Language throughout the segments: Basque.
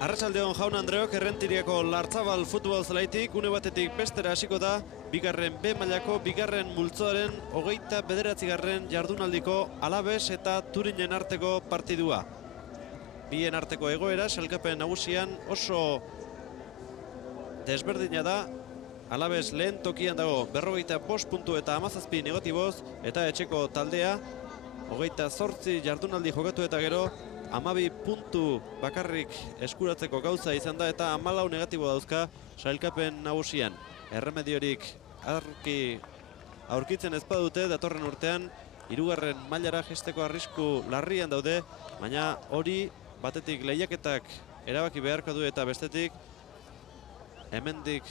Arratsaldeon jaun Andreok, Errentiriako Lartzabal futbol zelaitik une batetik bestera hasiko da bigarren B mailako bigarren multzoaren 29. jardunaldiko Alabes eta Turinen arteko partidua. Bien arteko egoera sailkapen nagusian oso desberdina da. Alabes lehen tokian dago 45 puntu eta 17 negatiboz, eta etxeko taldea 28 jardunaldi jokatu eta gero 12 puntu bakarrik eskuratzeko gauza izan da, eta 14 negatibo dauzka sailkapen nagusian. Erremediorik aurkitzen ez badute datorren urtean hirugarren mailara jaisteko arrisku larrian daude, baina hori batetik lehiaketak erabaki beharko du eta bestetik hemendik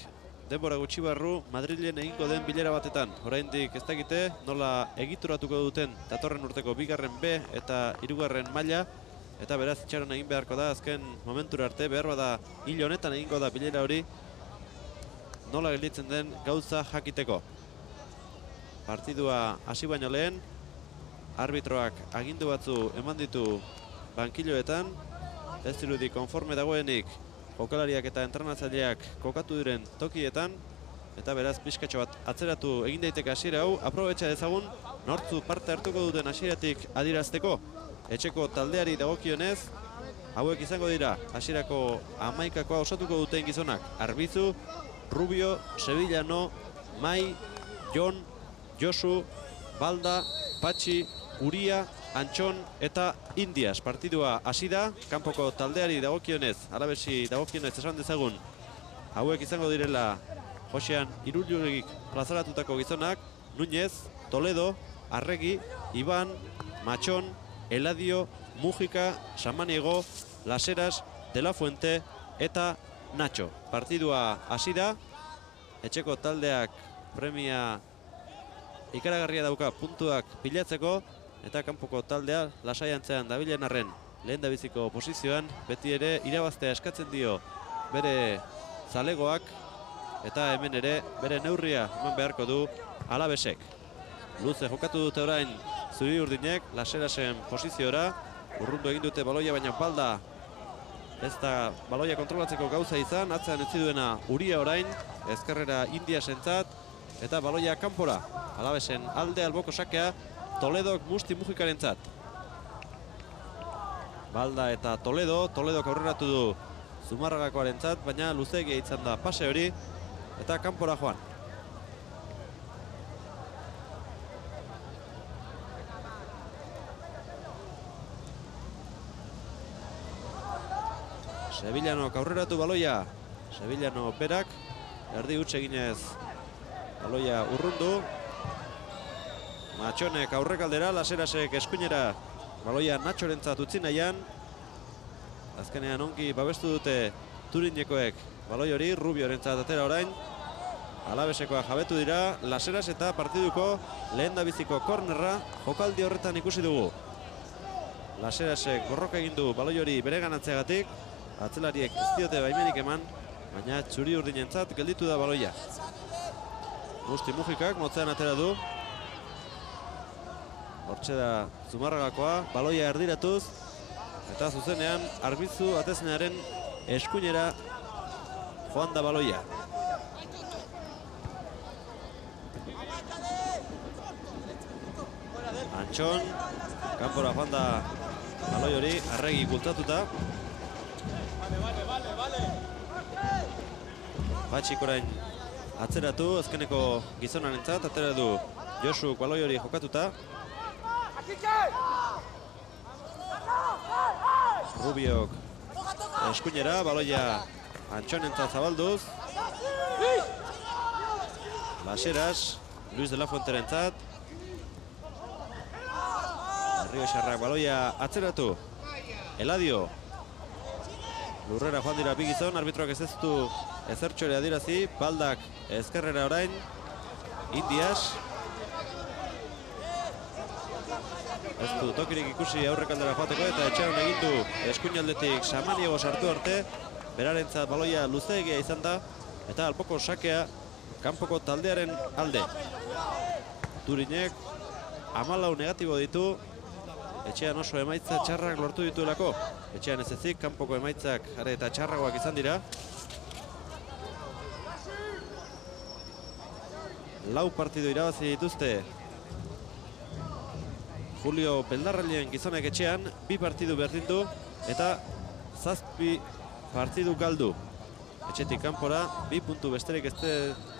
denbora gutxi barru Madrilen egingo den bilera batetan. Oraindik ez dakite nola egituratuko duten datorren urteko bigarren B eta hirugarren maila, eta beraz itxaron egin beharko da azken momentura arte, behar bada hil honetan egingo da bilera hori, nola gelditzen den gauza jakiteko. Partidua hasi baino lehen, arbitroak agindu batzu eman ditu bankiloetan, ez dirudi konforme dagoenik jokalariak eta entrenatzaileak kokatu diren tokietan, eta beraz pixkatxo bat atzeratu egin daiteke hasiera hau. Aprobetxa dezagun nortzu parte hartuko duten hasieratik adierazteko. Etxeko taldeari dagokionez, hauek izango dira hasierako 11koa osatuko duten gizonak: Arbizu, Rubio, Sevillano, Mai, Jon, Josu, Balda, Patxi, Uria, Antxon eta Indias. Partidua hasi da. Kanpoko taldeari dagokionez, Alabesi dagokionez esan dezagun, hauek izango direla Josean Irullurik plazaratutako gizonak: Núñez, Toledo, Arregi, Iban, Machón, Eladio, Mújica, Samaniego, Laseras, De La Fuente eta Nacho. Partidua hasi da. Etxeko taldeak premia ikaragarria dauka puntuak pilatzeko, eta kanpoko taldea lasaiantzean dabilen arren lehen dabiziko posizioan, beti ere irabaztea eskatzen dio bere zalegoak, eta hemen ere bere neurria eman beharko du Alabesek. Luze jokatu dute orain zuri urdinek Laserasen posiziora, urrundu egin dute baloia, baina Balda ez da baloia kontrolatzeko gauza izan, atzean utzi duena Uria orain, ezkerrera Indiasentzat, eta baloia kanpora. Alabesen alde alboko sakea Toledok Musti Mujikarentzat. Balda eta Toledok aurreratu du Zumarragakoarentzat, baina luzeegia izan da pase hori, eta kanpora joan. Sevillanok aurreratu baloia. Sevillano berak erdi huts eginez baloia urrundu. Matxonek aurrekaldera, Laserasek eskuinera baloia Nachorentzat utzi nahian. Azkenean ongi babestu dute Turinekoek baloi hori, Rubiorentzat atera orain. Alabesekoa jabetu dira Laseras, eta partiduko lehen dabiziko kornerra jokaldi horretan ikusi dugu. Laserasek borroka egin du baloi hori bere ganatzeagatik, atzelariek ez diote baimenik eman, baina txuri urdinentzat gelditu da baloia. Musti Mujikak motzean atera du. Hortxe da Zumarragakoa, baloia erdiratuz, eta zuzenean Arbizu atezenaren eskuinera joan da baloia. Antxon, kanpora joan da baloi hori, Arregi bultatuta. Patxik orain atzeratu, azkeneko gizonarentzat atera du Josu baloi hori jokatuta. Rubiok eskuinera, baloia Antxonentzat zabalduz. Laseras, Luis de la Fuenterentzat. Arrioxarrak baloia atzeratu. Eladio. Lurrera joan dira bigizon, arbitroak ez du ezertxore adirazi. Baldak ezkerrera orain. Indias. Ez du tokirik ikusi aurrekaldera joateko, eta etxean egin du eskuinaldetik Samaniego sartu arte. Berarentzat baloia luzeegia izan da, eta alpoko sakea kanpoko taldearen alde. Turinek 14 negatibo ditu, etxean oso emaitza txarrak lortu dituelako. Etxean ez ezik, kanpoko emaitzak are eta txarragoak izan dira. 4 partidu irabazi dituzte Julio Beldarrailien gizonek etxean, 2 partidu berdindu eta 7 partidu galdu. Etxetik kanpora 2 puntu besterik ez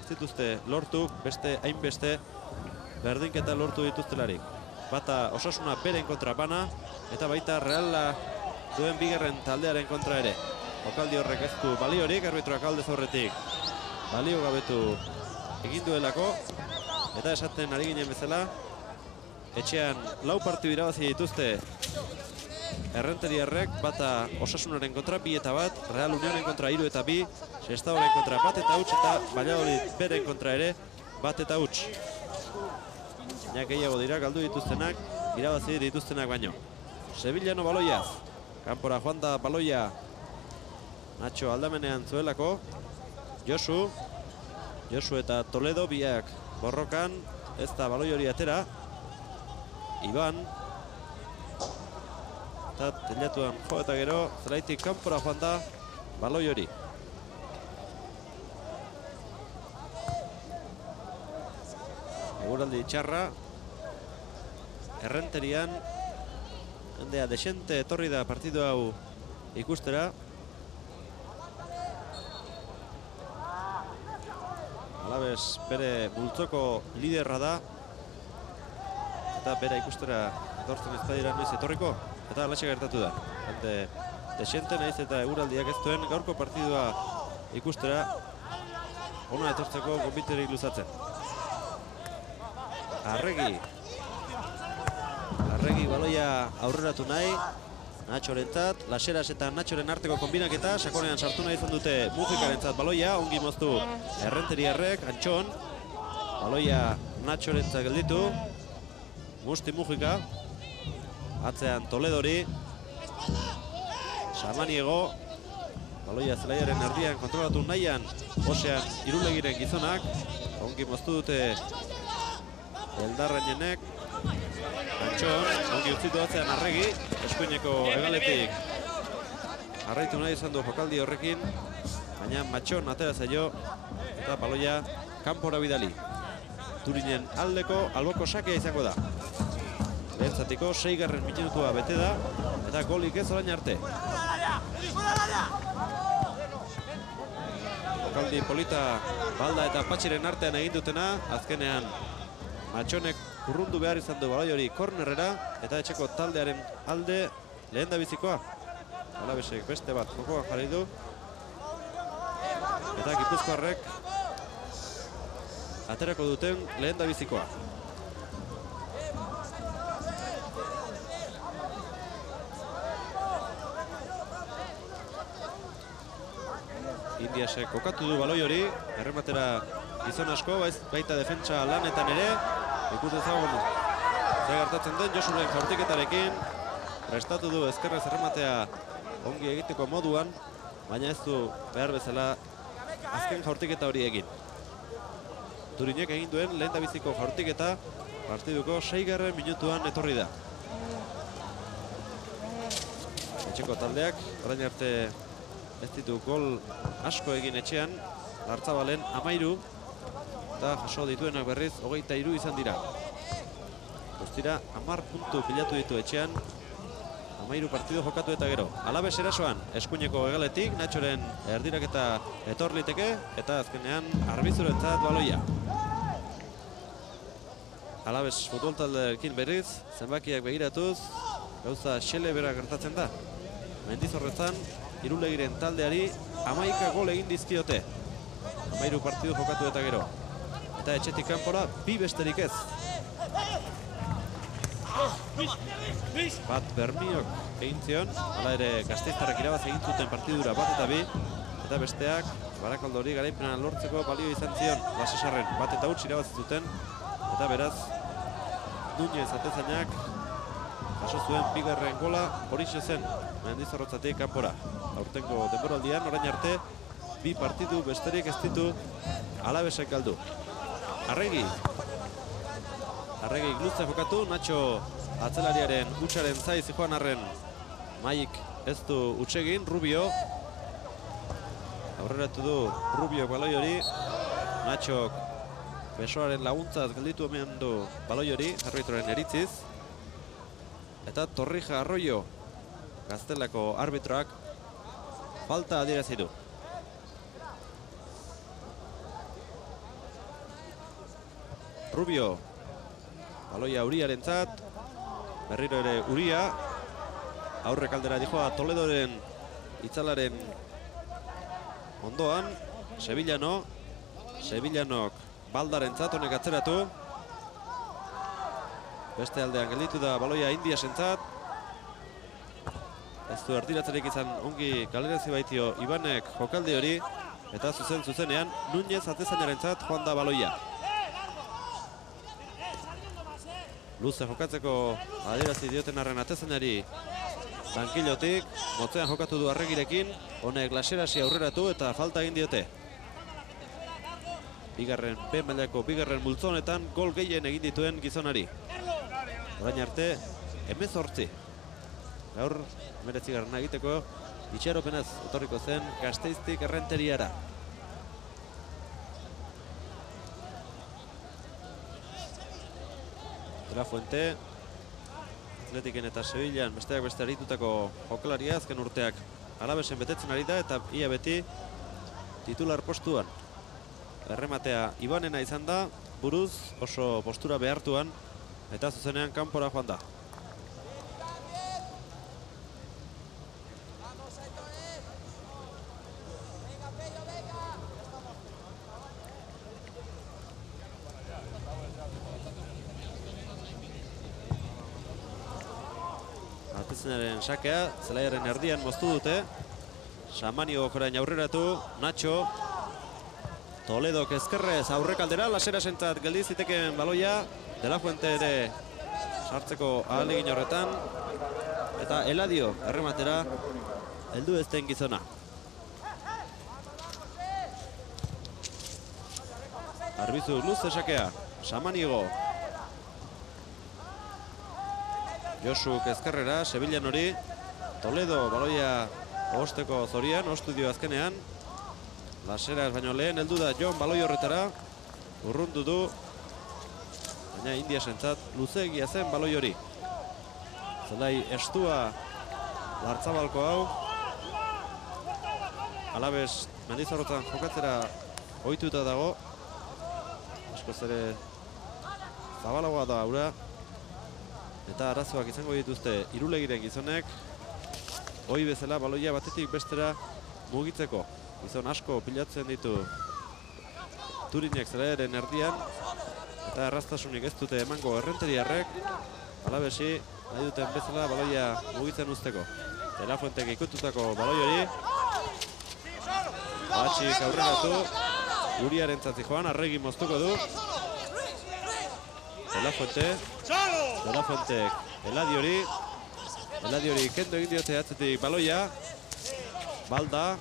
dituzte lortu, beste hainbeste berdinketa lortu dituztelarik. Bata Osasuna beren kontra bana eta baita Reala duen bigarren taldearen kontra ere. Jokaldi horrek ez du baliorik, arbitroak aldez aurretik balio gabetu egin duelako eta esaten ari ginen bezala etxean 4 partidu irabazi dituzte Errenteriarrek, bata Osasunaren kontra 2 eta 1, Real Unionen kontra 3 eta 2, Sestaoren kontra 1 eta 1 eta Valladolid beren kontra ere 1 eta 1. Baina gehiago dira galdu dituztenak, irabazi dituztenak baino. Sevillano baloiaz, kanpora joan da baloia Nacho aldamenean zuelako, Josu eta Toledo biak borrokan, ez da baloi hori atera. Iban eta telatuan jo eta gero zelaitik kanpora joan da baloi hori. Eguraldi txarra Errenterian jendea desente etorri da partidu hau ikustera. Alaves bere multzoko liderra da eta bera ikustera etortzen ez badira noiz etorriko eta alatxe gertatu da. Jende desente naiz eta eguraldiak ez duen gaurko partidua ikustera ona etortzeko gonbiterik luzatzen. Arregi baloia aurreratu nahi Nachorentzat, Laseras eta Nachoren arteko konbinaketa, sakonean sartu nahi izan dute Mujikarentzat baloia, ongi moztu Errenteriarrek, Antxon, baloia Nachorentzat gelditu, Musti Mujika, atzean Toledori, Samaniego, baloia zelaiaren erdian kontrolatu nahian, Osean Irulegiren gizonak, ongi moztu dute Beldarrailenek, Antxon, ongi utzitu atzean Arregi, eskuineko hegaletik jarraitu nahi izan du jokaldi horrekin, baina Matxon atera zaio eta baloia kanpora bidali. Turinen aldeko alboko sakea izango da. Lehentzatiko 6. minutua bete da eta golik ez orain arte. Jokaldi polita Balda eta Patxiren artean egin dutena, azkenean Matxonek urrundu behar izan du baloi hori kornerrera eta etxeko taldearen alde lehen da bizikoa. Alavesek beste bat jokoan jarri du eta Gipuzkoarrek aterako duten lehen da bizikoa. Indiasek kokatu du baloi hori, errematera gizon asko, baita defentsa lanetan ere. Ikus ezagun zer gertatzen den Josuren jaurtiketarekin. Prestatu du ezkerrez errematea ongi egiteko moduan, baina ez du behar bezala azken jaurtiketa hori egin. Turinek egin duen lehen da biziko jaurtiketa partiduko 6. minutuan etorri da. Etxeko taldeak orain arte ez ditu gol asko egin etxean, Lartzabalen 13 eta jaso dituenak berriz 23 izan dira. Guztira 10 puntu pilatu ditu etxean, 13 partidu jokatu eta gero. Alaves erasoan, eskuineko hegaletik, Nachoren erdiraketa etor liteke eta azkenean Arbizurentzat baloia. Alaves futbol taldeekin berriz, zenbakiak begiratuz, gauza xele bera gertatzen da. Mendizorretzan, Irulegiren taldeari 11 gol egin dizkiote. 13 partidu jokatu eta gero. Eta etxetik kanpora 2 besterik ez. Bat Bermiok egin zion, hala ere Gasteiztarrek irabaz egin zuten partidura 1 eta 2, eta besteak Barakaldori garaipenan lortzeko balio izan zion Lasesarren 1 eta 1 irabazi zuten, eta beraz Nuñez atezainak jaso zuen 2. gola horixe zen Mendizorrotzatik kanpora. Aurtengo denboraldian orain arte 2 partidu besterik ez ditu Alavesek galdu. Arregi Arregik luze jokatu, Nacho atzelariaren hutsaren zai zijoan arren Maik ez du hutsegin, Rubio. Aurreratu du Rubio baloi hori. Nachok besoaren laguntzaz gelditu hemen du baloi hori, arbitroaren eritziz. Eta Torrija Arroyo, Gaztelako arbitroak, falta adierazi du. Rubio, baloia Uriarentzat, berriro ere Uria, aurrek aldera dijoa Toledoren itzalaren ondoan, Sevillanok Baldarentzat, honek atzeratu. Beste aldean gelditu da baloia Indiasentzat. Ez du erdiratzerik izan ongi galerazi baitio Ibanek jokaldi hori, eta zuzenean Núñez atezainarentzat joan da baloia. Luze jokatzeko adierazi dioten arren atezainari bankilotik, motzean jokatu du Arregirekin, honek laserasi aurreratu eta falta egin diote. Bigarren B mailako bigarren multzo honetan gol gehien egin dituen gizonari. Orain arte, 18. Gaur, 19. egiteko, itxaropenaz etorriko zen Gasteiztik Errenteriara. De la Fuente, Atletiken eta Sevillan besteak beste aritutako jokalaria, azken urteak Alavesen betetzen ari da eta ia beti titular postuan. Errematea Ibanena izan da, buruz oso postura behartuan eta zuzenean kanpora joan da. Atezainaren sakea, zelaiaren erdian moztu dute. Samanio jorain aurreratu, Nacho. Toledok ezkerrez aurrekaldera, Laserasentzat geldi zitekeen baloia. De la Fuente ere sartzeko ahalegin horretan. Eta Eladio errematera heldu ez den gizona. Arbizu luze sakea, Samanigo. Josuk ezkerrera, Sevillan hori. Toledo baloia osteko zorian, ostu dio azkenean. Laseraz baino lehen heldu da Jon baloi horretara. Urrundu du. Baina Indiasentzat luzeegia zen baloi hori. Zelai estua Lartzabalko hau. Alaves Mendizorrotzan jokatzera ohituta dago. Askoz ere zabalagoa da ura. Eta arazoak izango dituzte Irulegiren gizonek. Hoi bezala baloia batetik bestera mugitzeko. Gizon asko pilatzen ditu Turinek zelaiaren erdian. Eta erraztasunik ez dute emango Errenteriarrek. Alavesi nahi duten bezala baloia mugitzen usteko. De la Fuentek ikututako baloi hori. Batxik aurreratu. Uriaren joan, Arregi moztuko du. De la Fuentek Eladiori kendo egin diote atzetik baloia. Balda,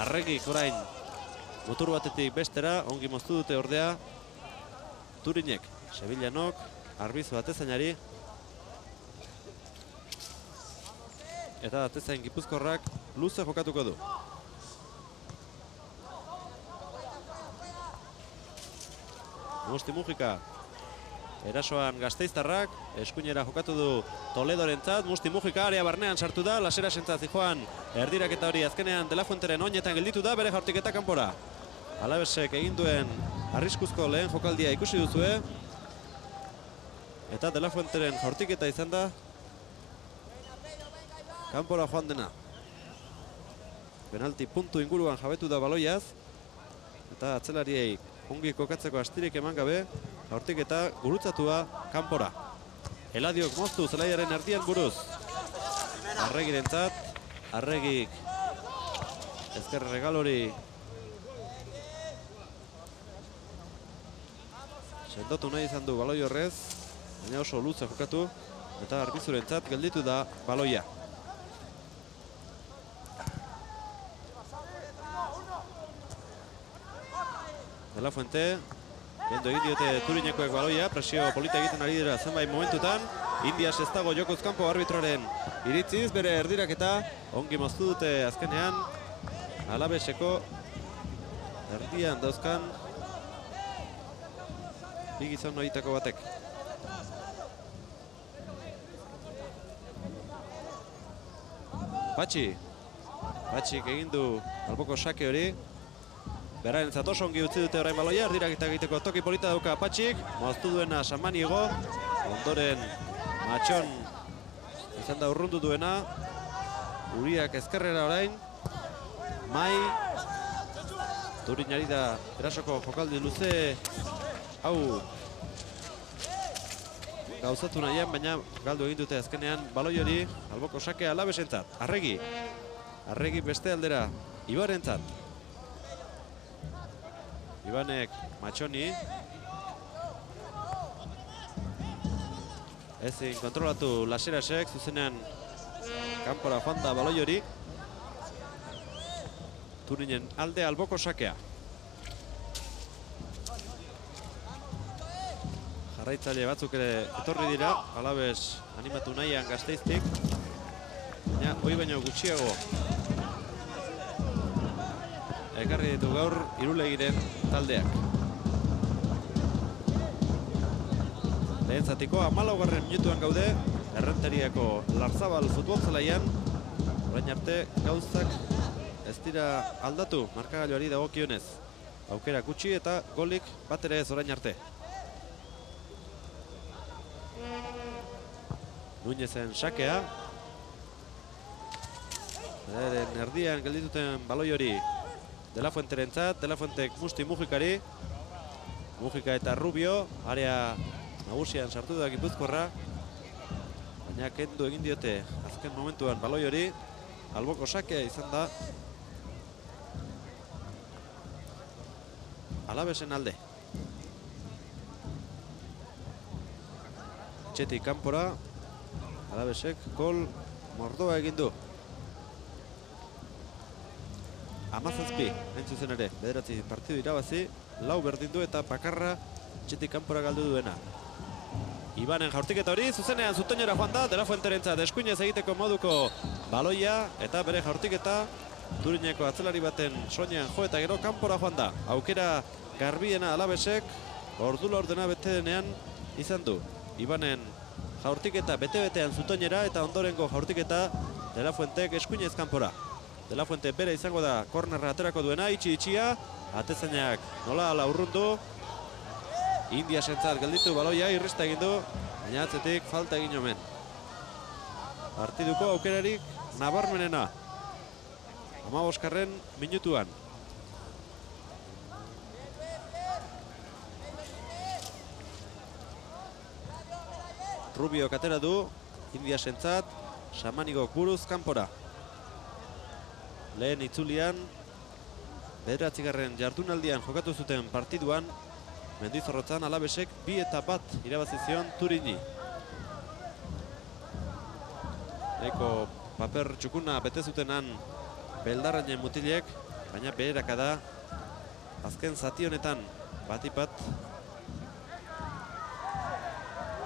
Arregik orain motor batetik bestera, ongi moztu dute ordea Turinek, Sevillanok, Arbizu atezainari. Eta atezain Gipuzkoarrak luze jokatuko du. Musti Mujika. Erasoan Gasteiztarrak, eskuinera jokatu du Toledorentzat, Musti Mujika area barnean sartu da, Laserasentzat zijoan erdiraketa hori azkenean De la Fuenteren oinetan gelditu da, bere jaurtiketa kanpora. Alavesek egin duen arriskuzko lehen jokaldia ikusi duzue. Eta De la Fuenteren jaurtiketa izan da kanpora joan dena. Penalti puntu inguruan jabetu da baloiaz. Eta atzelariei ongi kokatzeko astirik eman gabe, jaurtiketa gurutzatua kanpora. Eladiok moztu zelaiaren erdian buruz. Arregirentzat, Arregik ezker regalori sendotu nahi izan du baloi horrez, baina oso luze jokatu eta Arbizurentzat gelditu da baloia. De la Fuente, Endo egin diote Turinekoek baloia, presio polita egiten ari dira zenbait momentutan. Indias ez dago jokoz kanpo arbitroaren iritziz, bere erdiraketa ongi moztu dute azkenean. Alaveseko erdian dauzkan bi gizon horietako batek. Patxik egin du alboko sake hori. Berarentzat oso ongi utzi dute orain baloia, erdiraketa egiteko toki polita dauka Patxik. Moztu duena Samaniego, ondoren Matxon izan da urrundu duena. Uriak ezkerrera orain. Mai. Turinari da erasoko jokaldi luze hau gauzatu nahian, baina galdu egin dute azkenean baloi hori. Alboko sake Alavesentzat. Arregi beste aldera Ibarentzat. Ibanek Matxoni. Ezin kontrolatu Laserasek, zuzenean kanpora joan da baloi hori. Turinen alde alboko sakea. Jarraitzaile batzuk ere etorri dira, Alaves animatu nahian Gasteiztik. Baina hoi baino gutxiago ekarri ditu gaur Irulegiren taldeak. Lehen zatiko 14. minutuan gaude, Errenteriako Larzabal futbol zelaian. Orain arte gauzak ez dira aldatu markagailuari dagokionez. Aukera gutxi eta golik bat ere ez orain arte. Nuñezen sakea. Beren erdian geldituten baloi hori De La Fuenterentzat, De La Fuentek Musti Mujikari. Mujika eta Rubio, area nagusian sartu da Gipuzkoarra. Baina kendu egin diote azken momentuan baloi hori. Alboko sakea izan da Alavesen alde. Txetik kanpora, Alavesek gol mordoa egin du. 17, hain zuzen ere, 9 partidu irabazi, 4 berdin du eta bakarra txetik kanpora galdu duena. Ibanen jaurtiketa hori, zuzenean zutoinera joan da, De La Fuenterentzat eskuinez egiteko moduko baloia, eta bere jaurtiketa Turineko atzelari baten soinean jo eta gero kanpora joan da. Aukera garbiena Alavesek, ordu laurdena bete denean izan du. Ibanen jaurtiketa bete-betean zutoinera eta ondorengo jaurtiketa De La Fuentek eskuinez kanpora. De La Fuente bere izango da kornerra aterako duena, itxia, atezainak nola ala urrundu. Indiasentzat gelditu baloia, irrista egin du, baina atzetik falta egin omen. Partiduko aukerarik nabarmenena. 15. minutuan. Rubio katera du, Indiasentzat, Samanigok buruz kanpora. Lehen itzulian, 9. jardunaldian jokatu zuten partiduan, Mendizorrotzan Alavesek 2-1 irabazi zion Turini. Eko paper txukuna bete zutenan beldarrainen mutilek, baina beheraka da azken zati honetan batipat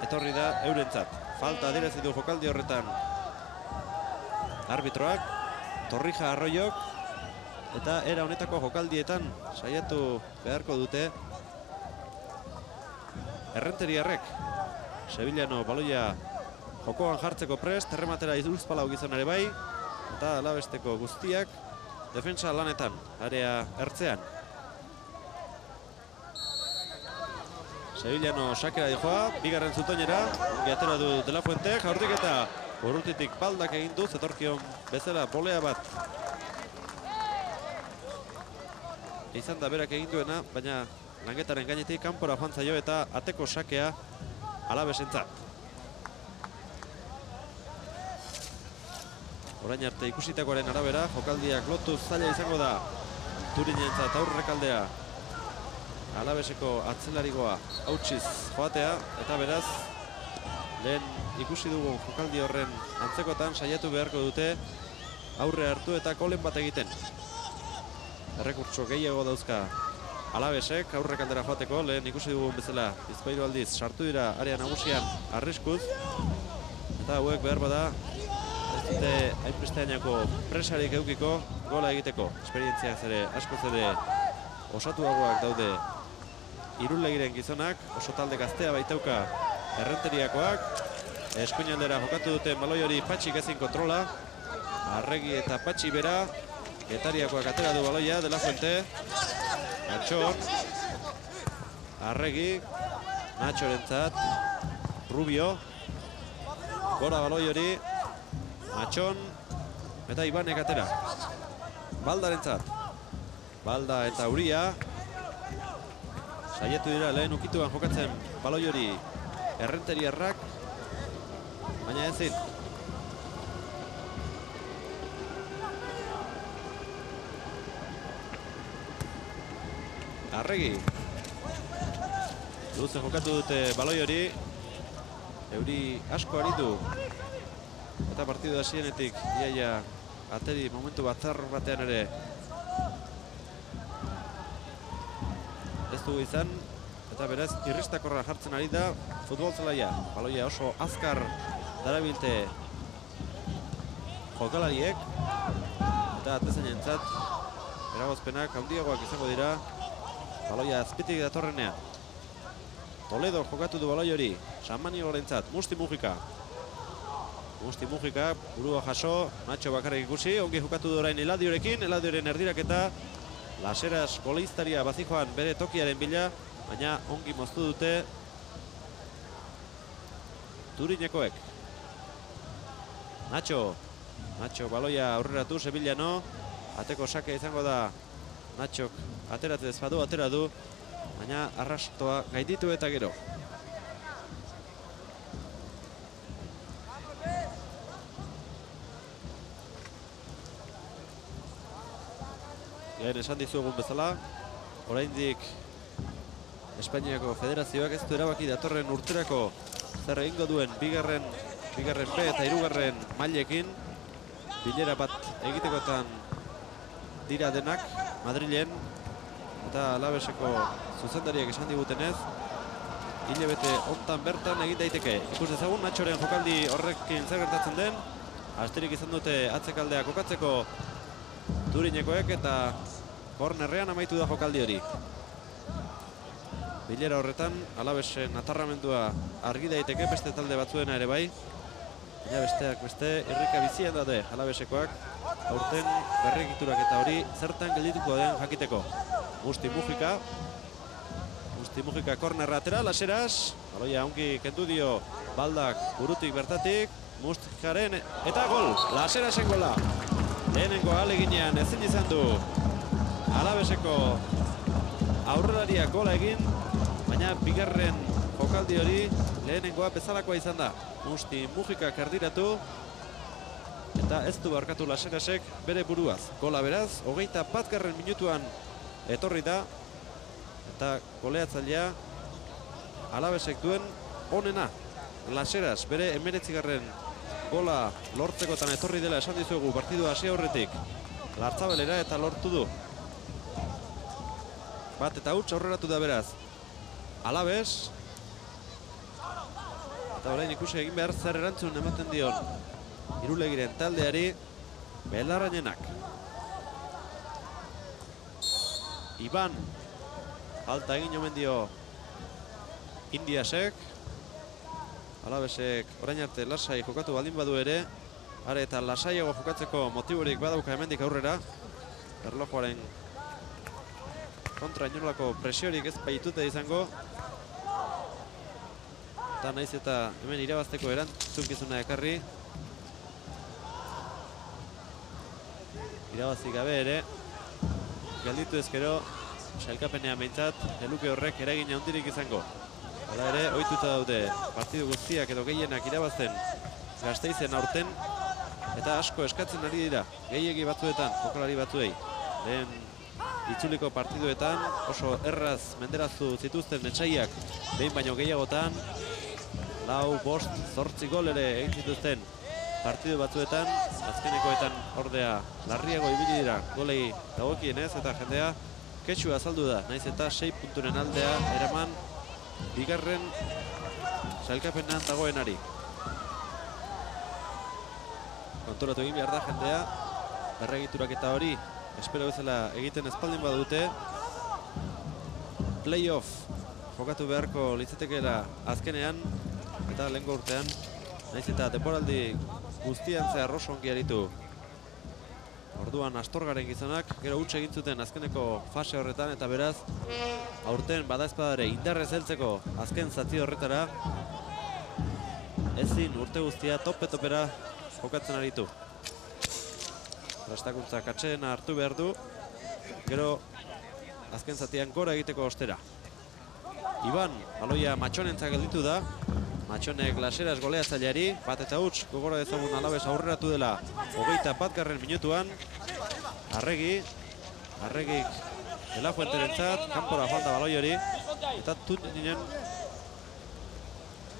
etorri da eurentzat. Falta adierazi du jokaldi horretan arbitroak, Torrija Arroiok, eta era honetako jokaldietan saiatu beharko dute Errenteriarrek. Sevillano baloia jokoan jartzeko prest, errematera Iruzpalau gizonare bai, eta Alavesteko guztiak defensa lanetan, area ertzean. Sevillano sakera dijoa, bigarren zutoinera, ongi atera du De La Fuente, jaurtiketa urrutitik baldak egin du, zetorkion bezala bolea bat. Izan da berak egin duena, baina langetaren gainetik kanpora joan zaio eta ateko sakea Alavesentzat. Orain arte ikusitakoaren arabera, jokaldiak lotuz zaila izango da Turinentzat aurrekaldea. Alaveseko atzelarigoa hautsiz joatea, eta beraz, lehen ikusi dugu jokaldi horren antzekotan saiatu beharko dute aurre hartu eta golen bat egiten. Errekurtso gehiago dauzka Alabesek aurrek aldera joateko, lehen ikusi dugun bezala bizpairu aldiz sartu dira area nagusian arriskuz. Eta hauek behar bada ez dute hainbesteainako presarik edukiko gola egiteko. Esperientziak ere askoz ere osatuagoak daude Irulegiren gizonak, oso talde gaztea baitauka Errenteriakoak. Eskuinaldera jokatu duten baloi hori Patxik ezin kontrola. Arregi eta Patxi bera. Getariakoak atera du baloia, De La Fuente. Natxor. Arregi. Natxorentzat. Rubio. Gora baloi hori. Matxon. Eta Ibanek atera. Baldarentzat. Balda eta Uria. Saietu dira lehen ukituan jokatzen baloi hori Errenteriarrak. Baina ezin. Arregi. Luze jokatu dute baloi hori. Euri asko aritu. Eta partidu hasienetik iaia ateri momentu batzar batean ere ez dugu izan. Eta beraz irristakorra jartzen ari da futbol zelaia. Baloia oso azkar darabilte jokalariek. Eta atezainentzat eragozpenak handiagoak izango dira. Baloia azpitik datorrenean. Toledo jokatu du baloi hori. San Maniorentzat, Musti Mujika. Musti Mujika, burua jaso, Nacho bakarrik ikusi. Ongi jokatu du orain Eladiorekin. Eladioren erdiraketa. Laseras goleiztaria bazijoan bere tokiaren bila. Baina ongi moztu dute Turinekoek. Nacho baloia aurreratu, Sevillano. Ateko sake izango da Nachok ateratzez badu, atera du. Baina arrastoa gainditu eta gero. Lehen esan dizuegun bezala, oraindik Espainiako Federazioak ez du erabaki datorren urterako zer egingo duen bigarren B eta hirugarren mailekin. Bilera bat egitekotan dira denak Madrilen eta Alabeseko zuzendariak esan digutenez hilabete hontan bertan egin daiteke. Ikus dezagun Natxoren jokaldi horrekin zer gertatzen den. Asterik izan dute atzekaldea kokatzeko Turinekoek eta kornerrean amaitu da jokaldi hori. Bilera horretan Alabesen atarramendua argi daiteke beste talde batzuena ere bai. Baina besteak beste irrika bizian daude Alabesekoak. Aurten berregiturak eta hori zertan geldituko den jakiteko. Musti Mujika kornerra atera, Laseras. Baloia ongi kendu dio Baldak burutik bertatik. Mujikaren eta gol! Laserasen gola! Lehenengo ahaleginean ezin izan du Alabeseko aurrelariak gola egin. Baina bigarren jokaldi hori lehenengoa bezalakoa izan da. Musti Mujikak erdiratu. Eta ez du barkatu Laserasek bere buruaz. Gola beraz, 21. minutuan etorri da. Eta goleatzailea Alabesek duen onena. Laseras bere 19. gola lortzekotan etorri dela esan dizuegu partidua hasi aurretik. Lartzabelera eta lortu du. Bat eta huts aurreratu da beraz Alabes. Eta orain ikusi egin behar zer erantzun ematen dion Irulegiren taldeari Belarrainenak. Iban falta egin omen dio Indiasek. Alabesek orain arte lasai jokatu baldin badu ere, are eta lasaiago jokatzeko motiborik badauka hemendik aurrera. Erlojuaren kontra inolako presiorik ez baitute izango. Eta naiz eta hemen irabazteko erantzunkizuna ekarri. Irabazik gabe ere, gelditu ezkero, sailkapenean behintzat, eluke horrek eragin handirik izango. Hala ere, ohituta daude partidu guztiak edo gehienak irabazten Gasteizen aurten. Eta asko eskatzen ari dira, gehiegi batzuetan, jokalari batzuei. Lehen itzuliko partiduetan oso erraz menderazu zituzten etsaiak behin baino gehiagotan. 4, 5, 8 gol ere egin zituzten partidu batzuetan. Azkenekoetan ordea larriago ibili dira golei dagokienez eta jendea Ketxu azaldu da, naiz eta 6 punturen aldea eraman bigarren sailkapenean dagoenari. Konturatu egin behar da jendea, berregiturak eta hori espero bezala egiten espaldin badute, playoff jokatu beharko litzatekeela azkenean eta lehengo urtean, naiz eta temporaldi guztian zehar oso ongi aritu. Orduan Astorgaren gizonak, gero huts egin zuten azkeneko fase horretan, eta beraz, aurten badaezpadare indarrez heltzeko azken zati horretara, ezin urte guztia tope-topera jokatzen aritu. Prestakuntza katxeena hartu behar du, gero azken zatian gora egiteko ostera. Iban, baloia Matxonentzak gelditu da, Matxonek Laseras goleatzaileari, bat eta huts, gogora dezagun Alabes aurreratu dela 21. minutuan. Arregik De La Fuenterentzat, kanpora falta baloi hori, eta Tuninen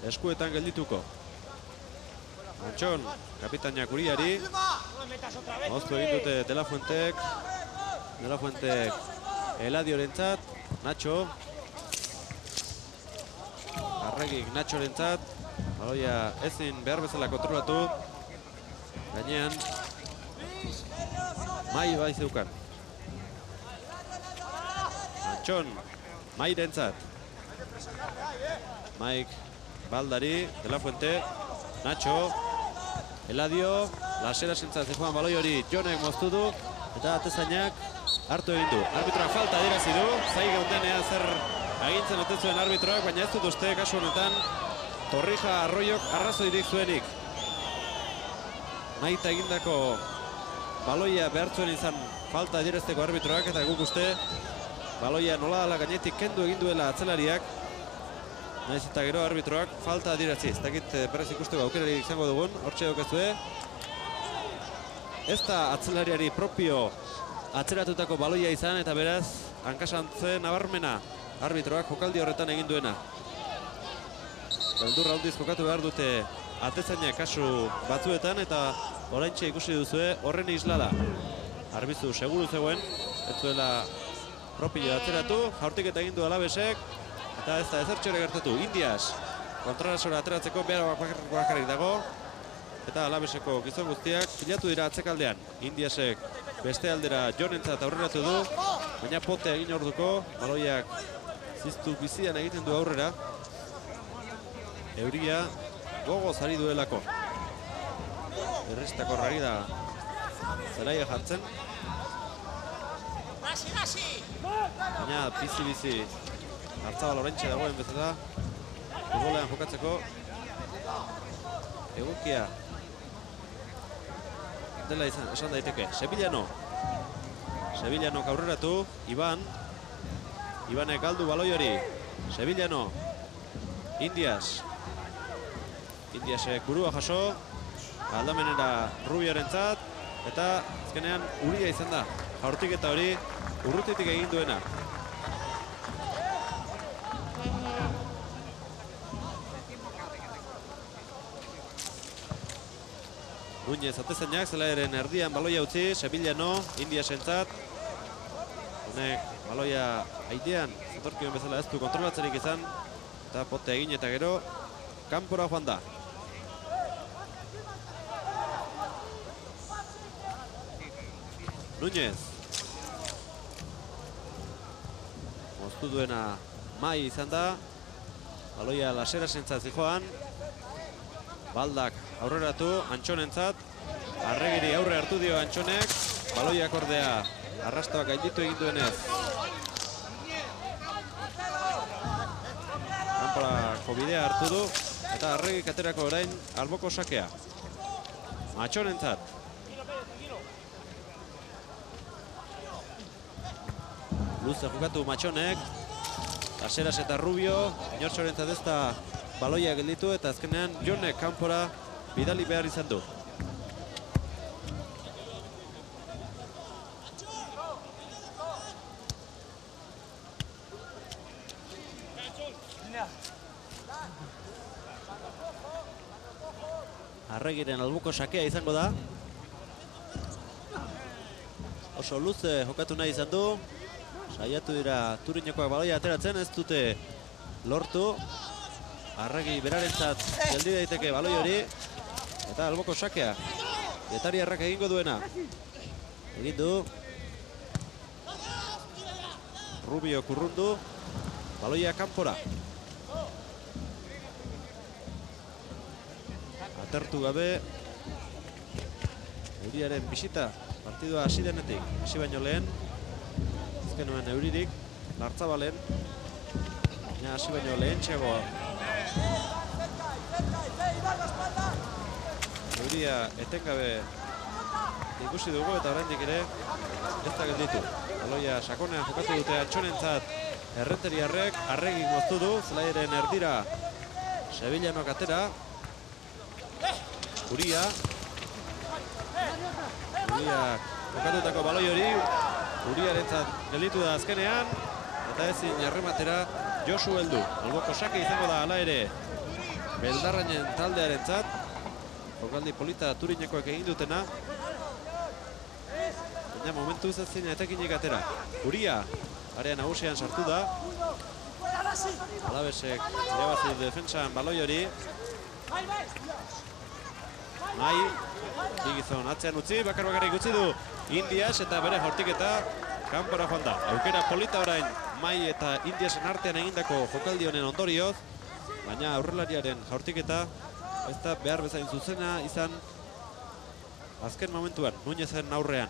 eskuetan geldituko. Matxon, kapitainak Uriari, moztu egin dute De La Fuentek Eladiorentzat, Nacho, Arregik Nachorentzat, baloia ezin behar bezala kontrolatu, gainean Mai bai zeukan. Matxon, Mairentzat, Maik Baldari, De La Fuente, Nacho, Eladio, Laserasentzat zegoan baloi hori Jonek moztu du, eta atezainak hartu egin du. Arbitroak falta adierazi du, zai gaudenean zer agintzen ote zuen arbitroak, baina ez dut uste kasu honetan Torrija Arroiok arrazoirik zuenik. Nahita egindako baloia behartzuen izan falta adierazteko arbitroak, eta guk uste baloia nola dala gainetik kendu egin duela atzelariak, naiz eta gero arbitroak falta adierazi. Ez dakit berrez ikusteko aukerari izango dugun, hortxe daukezue. Ez da atzelariari propio atzeratutako baloia izan, eta beraz hankasantzen nabarmena arbitroak jokaldi horretan egin duena. Beldurra aldiz jokatu behar dute atezainak kasu batzuetan, eta oraintxe ikusi duzue horren islada. Arbizu seguru zegoen, ez zuela propio atzeratu, jaurtiketa egin du Alabesek, eta ez da ezertxore gertatu. Indias kontrarasora ateratzeko behar bakarrik dago, eta Alabeseko gizon guztiak pilatu dira atzekaldean. Indiasek beste aldera Jonentzat aurreratu du, baina potea egin orduko, baloiak ziztu bizian egiten du aurrera. Euria gogoz ari duelako. Errestako rari da zelaia jartzen. Baina bizi-bizi Artzabal oraintxe dagoen bezala futbolean jokatzeko egokia dela izan, esan daiteke. Sevillano aurreratu, Ibanek galdu baloi hori. Sevillano, Indiasek burua jaso, aldamenera Rubiorentzat, eta azkenean Uria izan da. Jaurtiketa hori urrutitik egin duena. Núñez atezainak zelaiaren erdian baloia utzi, Sevillano, Indiasentzat. Honek baloia aidean zatorkion bezala ez du kontrolatzerik izan, eta pote egin eta gero kanpora joan da. Núñez. Moztu duena Mai izan da. Baloia Laserasentzat zijoan. Baldak aurreratu, Antxonentzat. Arregiri aurre hartu dio Antxonek. Baloiak ordea arrastoak gainditu egin duenez. Kanporako bidea hartu du, eta Arregik aterako orain alboko sakea. Matxonentzat. Luze jokatu Matxonek. Laseras eta Rubio, inortxorentzat ez da baloia gelditu, eta azkenean Jonek kanpora bidali behar izan du. Arregiren albuko sakea izango da. Oso luze jokatu nahi izan du. Saiatu dira Turinekoak baloia ateratzen, ez dute lortu. Arregi berarentzat geldi daiteke baloi hori. Eta alboko sakea. Getariarrak egingo duena. Egin du. Rubio kurrundu. Baloia kanpora. Atertu gabe. Euriaren bisita. Partidua hasi denetik. Hasi baino lehen. Azkenuen euririk. Lartzabalen. Baina hasi baino lehen txegoa. Euria etengabe ikusi dugu eta oraindik ere ez da gelditu. Baloia sakonean jokatu dute Antxonentzat errenteriarrek. Arregi moztu du, zelaiaren erdira Sevillanoak atera. Uria jokatutako baloi hori Uriarentzat gelditu da azkenean. Eta ezin errematera Josu heldu. Alboko sake izango da hala ere Beldarrainen taldearentzat. Jokaldi polita Turinekoek egin dutena. Baina momentu ez zina etekinik atera. Uria, area nagusian sartu da. Alavesek irabazi defentsan baloi hori. Mai, Digizon atzean utzi, bakar-bakarrik utzi du Indias eta bere jaurtiketa kanpora joan da. Aukera polita orain Mai eta Indiasen artean egindako jokaldi honen ondorioz. Baina aurrelariaren jaurtiketa ez da behar bezain zuzena izan azken momentuan, Nuñezen aurrean.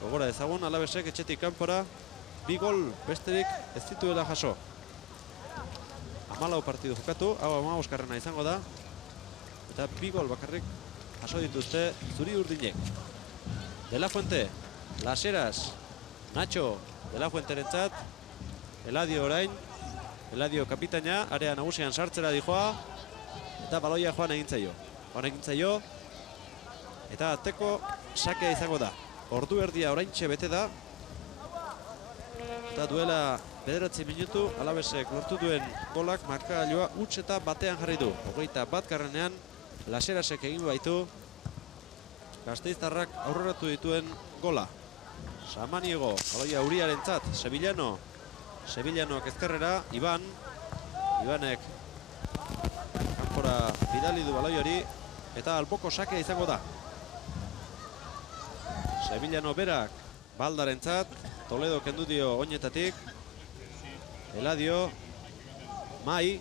Gogora ezagun, Alavesek etxetik kanpora 2 gol besterik ez dituela jaso. 14 partidu jokatu, hau 15garrena izango da. Eta 2 gol bakarrik jaso dituzte zuri urdinek. De la Fuente, Las Heras, Nacho, De la Fuenterentzat, Eladio orain. Eladio kapitaina, area nagusian sartzera dijoa. Eta baloia joan egintzaio. Eta ateko sakea izango da. Ordu erdia oraintxe bete da. Eta duela 9 minutu Alavesek lortu duen golak markagailua huts eta batean jarri du. 21garrenean Las Herasek egin baitu Gasteiztarrak aurreratu dituen gola. Samaniego, baloia Uriarentzat, Sevillanoak ezkerrera, Ibanek kanpora bidali du baloi hori eta alboko sakea izango da. Sevillano berak Baldarentzat, Toledo kendu dio oinetatik. Eladio, Mai,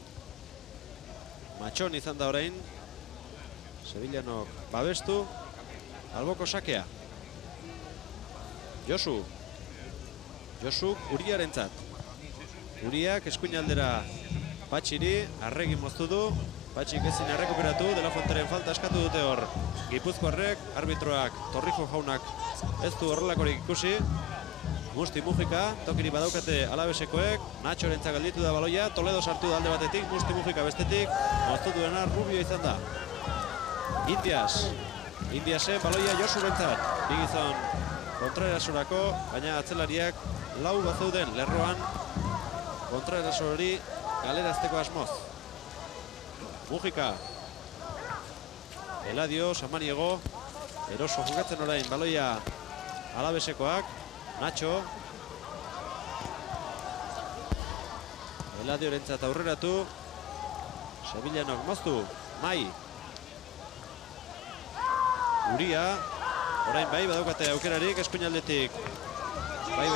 Matxon izan da orain. Sevillano babestu, alboko sakea. Josu Uriarentzat. Uriak eskuinaldera Patxiri, Arregi moztu du. Patxik ezin errekuperatu, De la Fuenteren falta eskatu dute hor Gipuzkoarrek, arbitroak Torrijo jaunak ez du horrelakorik ikusi. Musti Mujika, tokiri badaukate Alavesekoek. Nachorentzat gelditu da baloia, Toledo sartu da alde batetik, Musti Mujika bestetik. Moztu duena Rubio izan da. Indiasen baloia Josurentzat. Digizon kontraerasorako, baina atzelariak lau bazeuden lerroan kontraeraso hori galerazteko asmoz. Mujika, Eladio, Samaniego, eroso jokatzen orain baloia Alavesekoak. Nacho, Eladiorentzat aurreratu, Sevillanok moztu, Mai, Uria, orain bai badaukate aukerarik eskuinaldetik, bai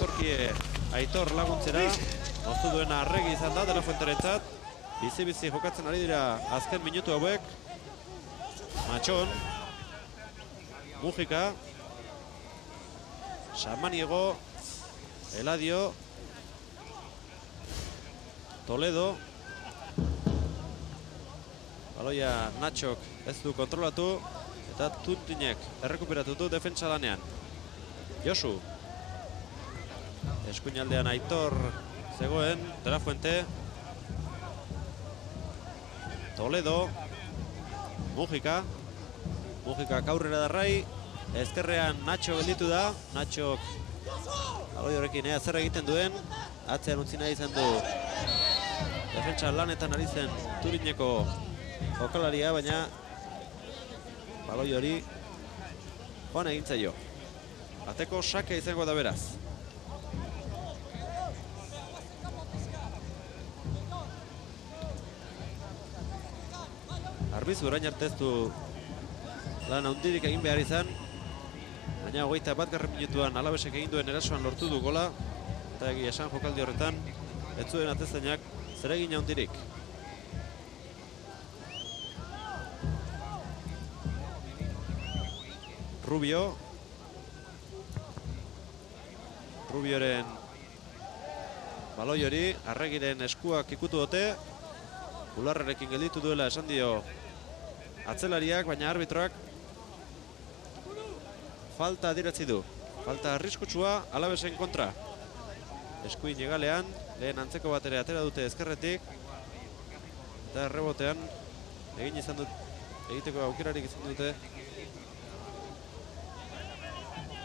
torkie Aitor laguntzera, moztu duena Arregi izan da, De la Fuenterentzat, bizi-bizi jokatzen ari dira azken minutu hauek. Matxon, Mujika, Samaniego, Eladio, Toledo. Baloia Nachok ez du kontrolatu eta Tuntinek errekuperatu du defentsa lanean. Josu. Eskuinaldean Aitor zegoen, De la Fuente. Toledo. Mujika. Mujikak aurrera darrai. Ezkerrean Nacho gelditu da. Nachok baloi horrekin zer egiten duen. Atzean utzi nahi izan du defentsa lanetan ari zen Turineko jokalaria, baina baloi hori joan egintzaio. Ateko sake izango da beraz. Arbizu orain arte ez du lan handirik egin behar izan. Baina 21. minutuan Alavesek egin duen erasoan lortu du gola. Eta egia esan jokaldi horretan ez zuen atezainak zeregin handirik. Rubioren baloi hori, Arregiren eskuak ikutu dute. Ularrerekin gelditu duela esan dio atzelariak, baina arbitroak falta adierazi du. Falta arriskutsua Alavesen kontra. Eskuin egalean, lehen antzeko bat ere atera dute ezkerretik. Eta errebotean egiteko aukerarik izan dute.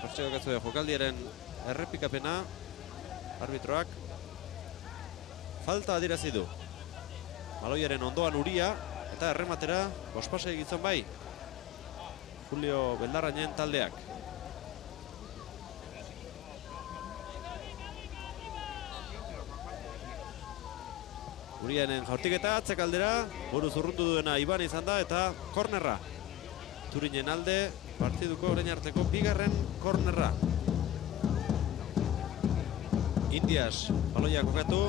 Hortxe jokaldiaren errepikapena, arbitroak falta adierazi du. Baloiaren ondoan Uria, eta errematera bospasei gizon bai. Julio Beldarrainen taldeak. Urianen jaurtiketa, atzekaldera, buruz urrundu duena Iban izan da, eta kornerra. Turinen alde, partiduko orain arteko bigarren kornerra. Indias, baloia kokatu.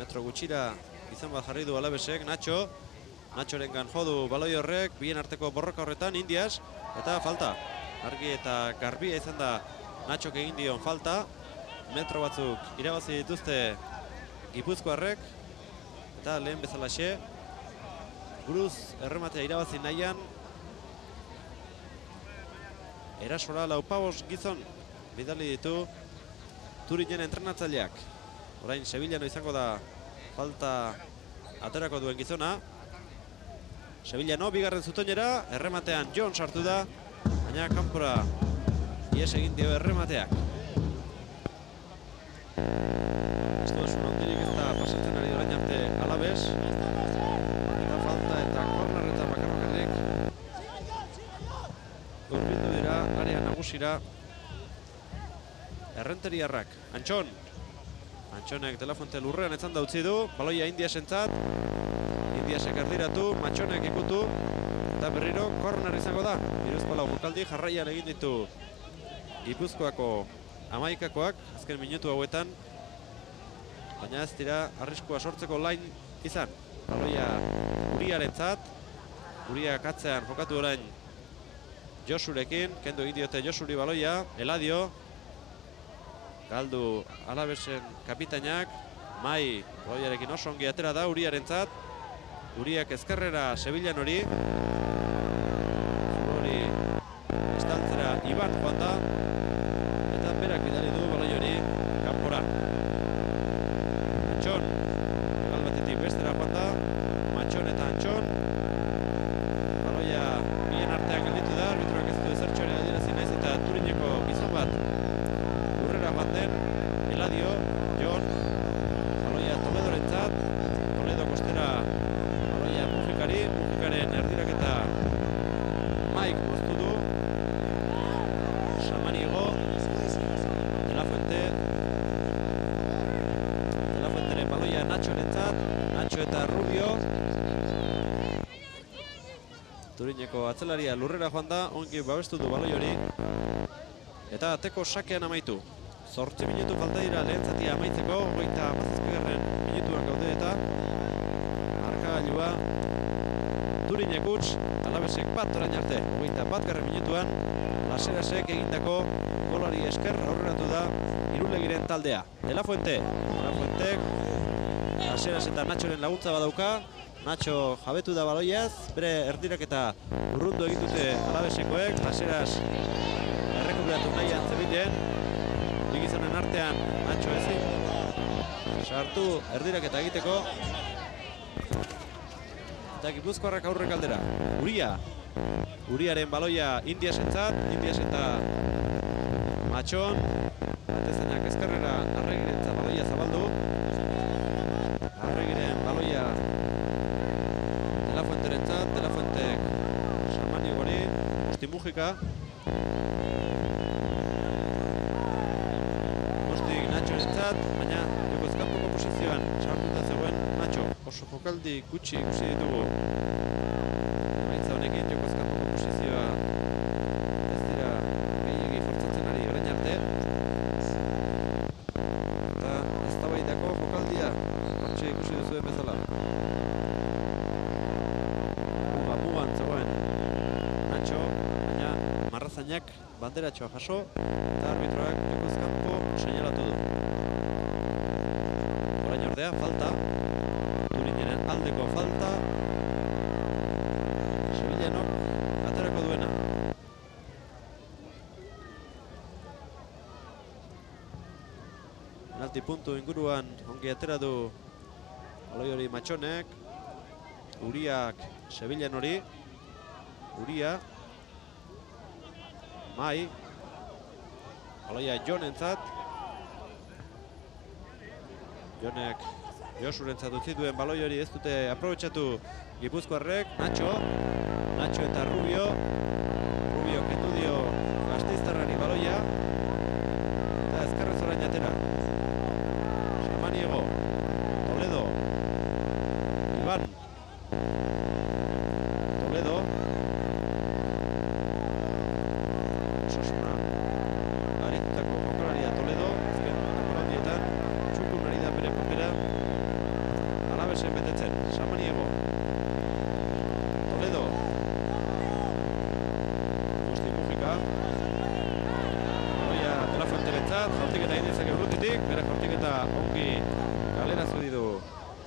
Metro gutxira izan bat jarri du Alavesek, Nachorengan jodu baloi horrek, bien arteko borroka horretan, Indias, eta falta. Argi eta garbia izan da Nachok egin dion falta. Metro batzuk irabazi dituzte Gipuzkoarrek, eta lehen bezalaxe, buruz errematea irabazi nahian, erasora laupabos gizon bidali ditu Turinen entrenatzaileak. Orain Sevillano izango da falta aterako duen gizona. Sevillano bigarren zutoinera, errematean Jon sartu da, baina kanpora ies egin dio erremateak. Ez duzu nondirik ez da pasatzen ari orain arte Alaves. Eta falta eta korner eta bakarrokarrik urbildu dira area nagusira Errenteriarrak. Antxonek Delafuente lurrean etzanda utzi du, baloia Indiasentzat. Indiasek erdiratu, Matxonek ikutu, eta berriro korner izango da. Hiruzpalau jokaldi jarraian egin ditu Gipuzkoako amaikakoak, azken minutu hauetan, baina ez dira arriskua sortzeko lain izan. Baloia Uriarentzat, Uriak atzean jokatu orain Josurekin, kendu egin diote Josuri baloia, Eladio, galdu Alavesen kapitainak, Mai baloiarekin oso ongi atera da Uriarentzat, Uriak ezkerrera Sevillan hori estaltzera Iban joan da, eta berak bidali du baloi hori kanpora. Antxon, galbatetik bestera joan da, Matxon eta Antxon. Baloia bien artean gelditu da, arbitroak ez du ezertxoare adierazi naiz, eta Turineko gizon bat lurrera joan den, Eladio, Jon, baloia Toledorentzat, Toledo kostera baloia Mujikaren erdiraketa Maik moztu du, Samaniego, Delafuenteren baloia Nachorentzat, Nacho eta Rubio. Turineko atzelaria lurrera joan da, ongi babestu du baloi hori. Eta ateko sakean amaitu. 8 minutu falta dira lehen zatia amaitzeko, 27. minutuan gaude eta markagailua Turinek utz, Alavesek bat orain arte, 21. minutuan, Laserasek egindako golari esker aurreratu da Irulegiren taldea. Delafuentek, Laseras eta Nachoren laguntza badauka, Nacho jabetu da baloiaz, bere erdiraketa urrundu egin dute Alavesekoek, Laseras errekuperatu nahian zebilen, bigizonen artean Nacho ezin sartu erdiraketa egiteko. Eta Gipuzkoarrak aurrek aldera. Uriaren baloia Indiasentzat, Indias eta Matxon. Atezainak ezkerrera Arregirentzat baloia zabaldu. Arregiren baloia Delafuenterentzat, Delafuentek Mujika. Postik Nachorentzat, baina jokoz kanpoko posizioan sartuta zegoen Nacho. Oso jokaldi gutxi ikusi ditugu. Emaitza honekin jokoz kanpoko posizioa ez dira gehiegi fortzatzen ari orain arte. Eta eztabaidako jokaldia hortxe ikusi duzuen bezala. Mugan zegoen Nacho, baina marrazainak banderatxoa jaso eta arbitroak jokoz kanpo seinalatu du. Orain ordea, falta. Turinenen aldeko falta. Sevillanok aterako duena. Penalti puntu inguruan ongi atera du baloi hori Matxonek. Uriak Sevillan hori. Uria. Mai. Baloia Jonentzat. Jonek Josurentzat utzi duen baloi hori ez dute aprobetxatu Gipuzkoarrek. Nacho eta Rubio. Rubio kendu dio gasteiztarrari baloia. Eta ezkerrez orain atera. Samaniego. Toledo. Iban. Toledo. Osasuna aritutako jokalaria Toledo. Azken jokaldietan txukun ari da bere papera. Alabesen betetzen. Samaniego. Toledo. Justi Mujika. Baloia De La Fuente bentzat. Jaurtiketa egin dezake urrutitik. Bere jaurtiketa ongi galera zudi du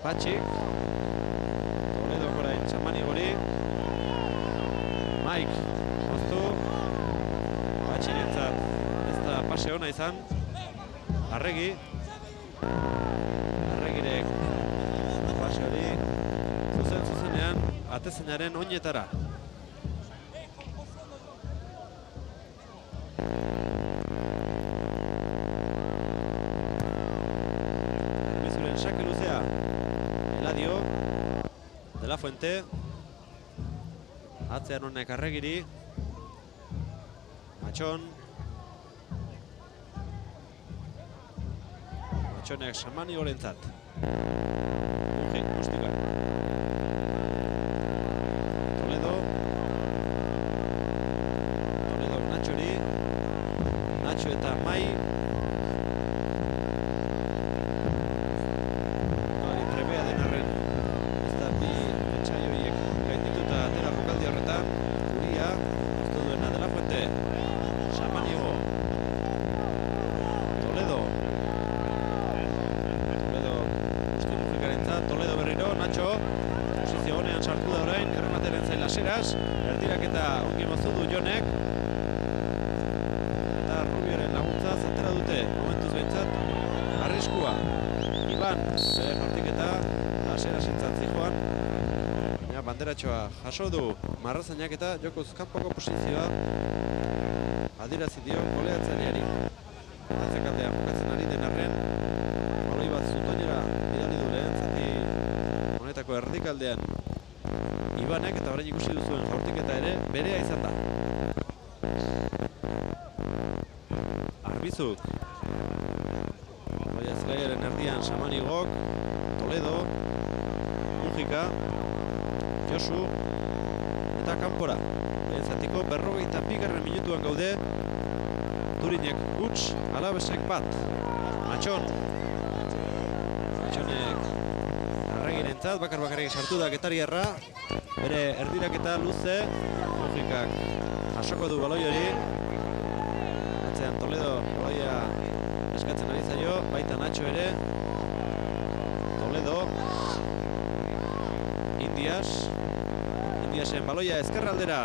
Patxik. Toledo orain Samaniegori. Mike. Moztu. Patxirentzat ez da pase ona izan. Arregi. Arregirek pase hori zuzenean atezainaren oinetara. Bizuren sake luzea. Eladio. De La Fuente. Atzean honek Arregiri. Matxon. Matxonek Samaniorentzat. Mustika. Toledo. Toledo Nachori. Nacho eta Mai. Trebea denarren ez da bi etxaioiek gaindituta atera jokaldi horretan. Uria. Uztu duena De La Fuente. Samaniego. Toledo. Toledo berriro, Nacho. Posizio honean sartu da orain, erremateren zain laseraz. Erdiraketa ongi moztu du Jonek. Eta Rubioren laguntza zentera dute, momentuz behintzat, arriskua. Iban, bere jartiketa, laseraz entzat zijoan. Baina banderatxoa jaso du marrazainak eta jokoz kanpoko posizioa adirazi dio goleatzaileari. Atzekaldean jokatzen ari den arren, baloi bat zutoinera bidali du lehen zati honetako erdikaldean Ibanek eta orain ikusi duzuen jaurtiketa ere berea izan da. Arbizuk. Baloia zelaiaren erdian Samanigok, Toledo, Mujika, Josu eta kanpora. Lehen zatiko 42. minutuan gaude. Turinek huts, Alabesek bat. Matxon. Matxonek Arregirentzat, bakar-bakarrik sartu da Getariarra. Bere erdiraketa luze. Mujikak jasoko du baloi hori. Atzean Toledo baloia eskatzen ari zaio, baita Nacho ere. Toledo. Indiasen baloia ezkerraldera.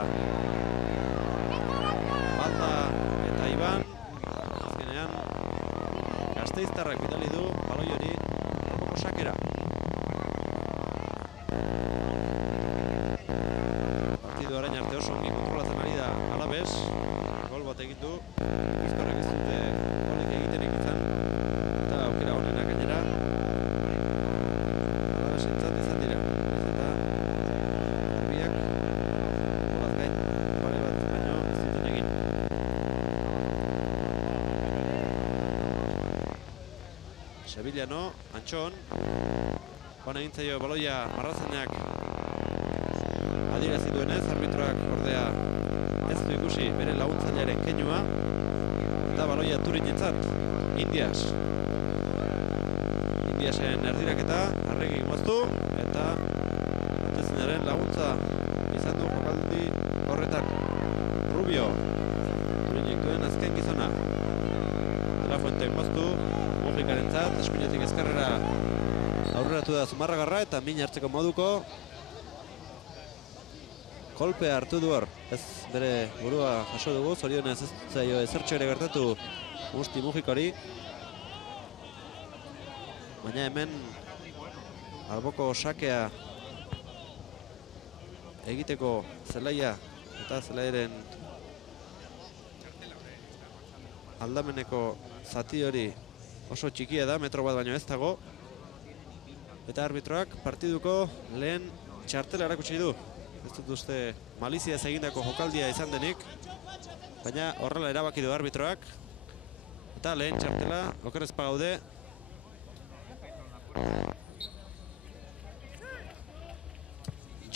Balta eta Iban. Azkenean Gasteiztarrak bidali du baloi hori kanpoko sakera. Partidu orain arte oso ongi kontrolatzen ari da Alabes. Gol bat egin du. Gipuzkoarrek ez dute golik egiterik izan. Eta aukera honena gainera Alabesentzat izan dira. Eta garbiak golaz gain pare bat baino ez dute Sevillano, Antxon. Joan egin zaio baloia Marrazenak adierazi duenez, arbitroak ordea ez du ikusi bere laguntzailearen keinua. Eta baloia Turinentzat, Indias. Indiasen erdiraketa, Arregik moztu, eta Tezinaren laguntza izan du jokaldi horretan. Rubio, Turinek duen azken gizona. De la Fuente moztu, Mujikarentzat, eskuinetik ezkerrera aurreratu da Zumarragarra eta min hartzeko moduko. Kolpea hartu du hor, ez bere burua jaso dugu, zorionez ez zaio ezertxo ere gertatu Musti Mujikori. Baina hemen alboko sakea egiteko zelaia eta zelaiaren aldameneko zati hori oso txikia da, metro bat baino ez dago. Eta arbitroak partiduko lehen txartela erakutsi du. Ez dut uste malizia ez egindako jokaldia izan denik, baina horrela erabaki du arbitroak. Eta lehen txartela okerrezpa gaude.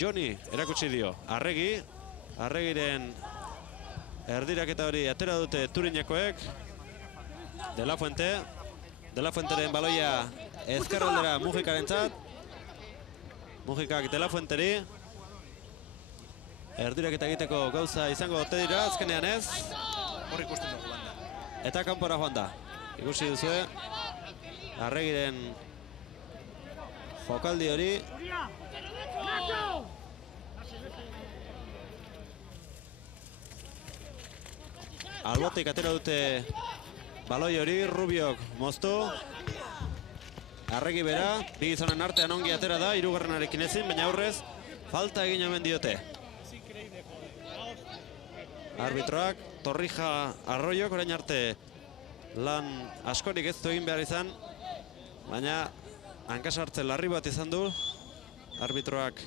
Joni erakutsi dio, Arregiren erdiraketa hori atera dute Turinekoek. De la Fuenteren baloia ezkerraldera Mujikarentzat. Mujikak De la Fuenteri. Erdiraketa egiteko gauza izango ote dira, azkenean ez. Hor ikusten dugu joan da. Eta kanpora joan da. Ikusi duzue, Arregiren jokaldi hori. Albotik atera dute baloi hori, Rubiok moztu. Arregi bera, bi gizonen artean ongi atera da, hirugarrenarekin ezin, baina aurrez falta egin omen diote. Arbitroak, Torrija Arroiok orain arte lan askorik ez du egin behar izan, baina hankasartze larri bat izan du. Arbitroak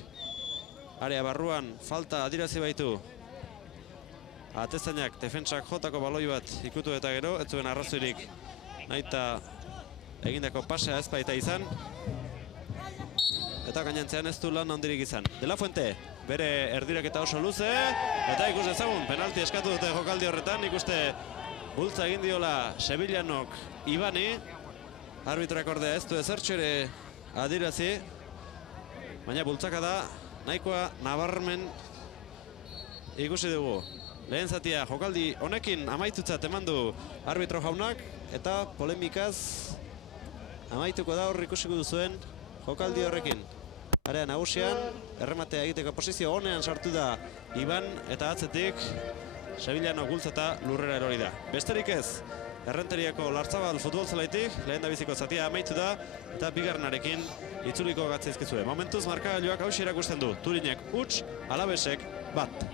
area barruan falta adirazi baitu. Atezainak defentsak jotako baloi bat ikutu eta gero, ez zuen arrazoirik nahita egindako pasea ez baita izan. Eta gainantzean ez du lan handirik izan. De la Fuente, bere erdiraketa oso luze, eta ikus ezagun, penalti eskatu dute jokaldi horretan, ikuste bultza egin diola Sevillanok Ibani. Arbitroak ordea ez du ezertxo ere adirazi, baina bultzaka da nahikoa nabarmen ikusi dugu. Lehen zatia jokaldi honekin amaitutzat eman du arbitro jaunak, eta polemikaz amaituko da hor ikusiko duzuen jokaldi horrekin. Area nagusian, errematea egiteko posizio honean sartu da Iban, eta atzetik Sevillano gultzata lurrera erori da. Besterik ez, Errenteriako Lartzabal futbol zelaitik, lehen da biziko zatia amaitu da, eta bigarrenarekin itzuliko gatzaizkizue. Momentuz markagailuak hausi erakusten du, Turinek huts, Alavesek bat.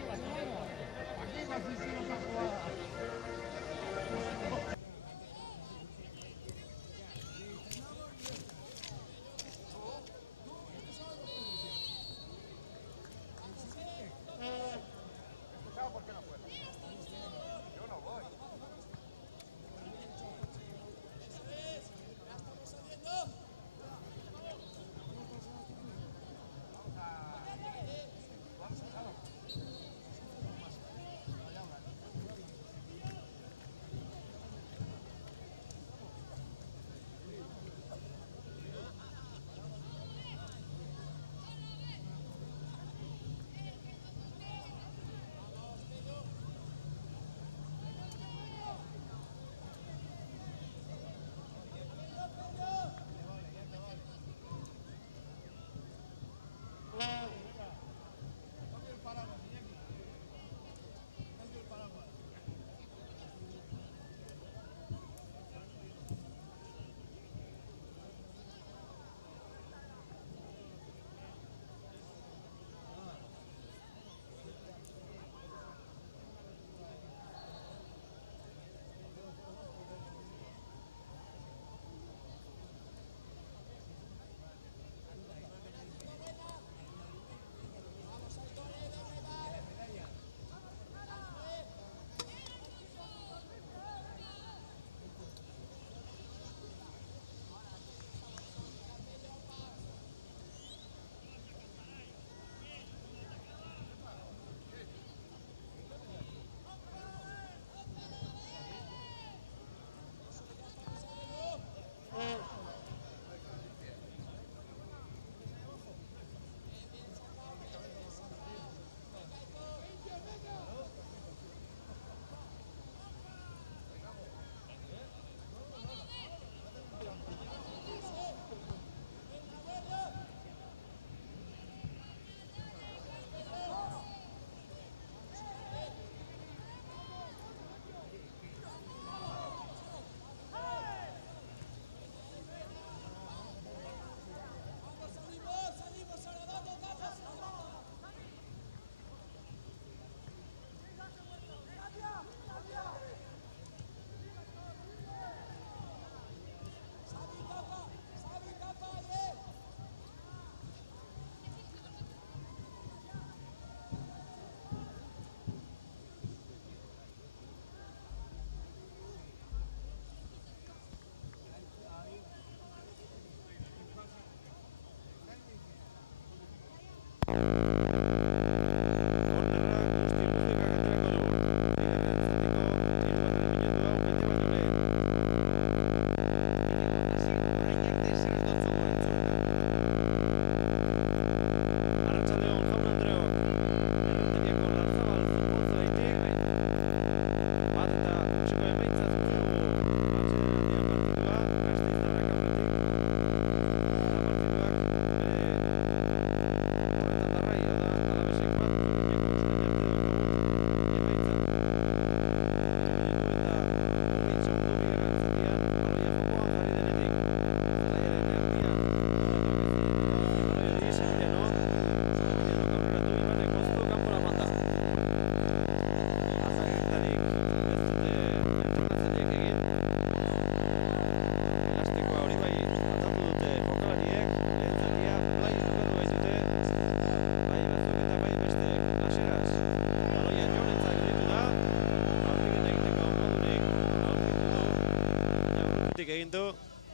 Egin du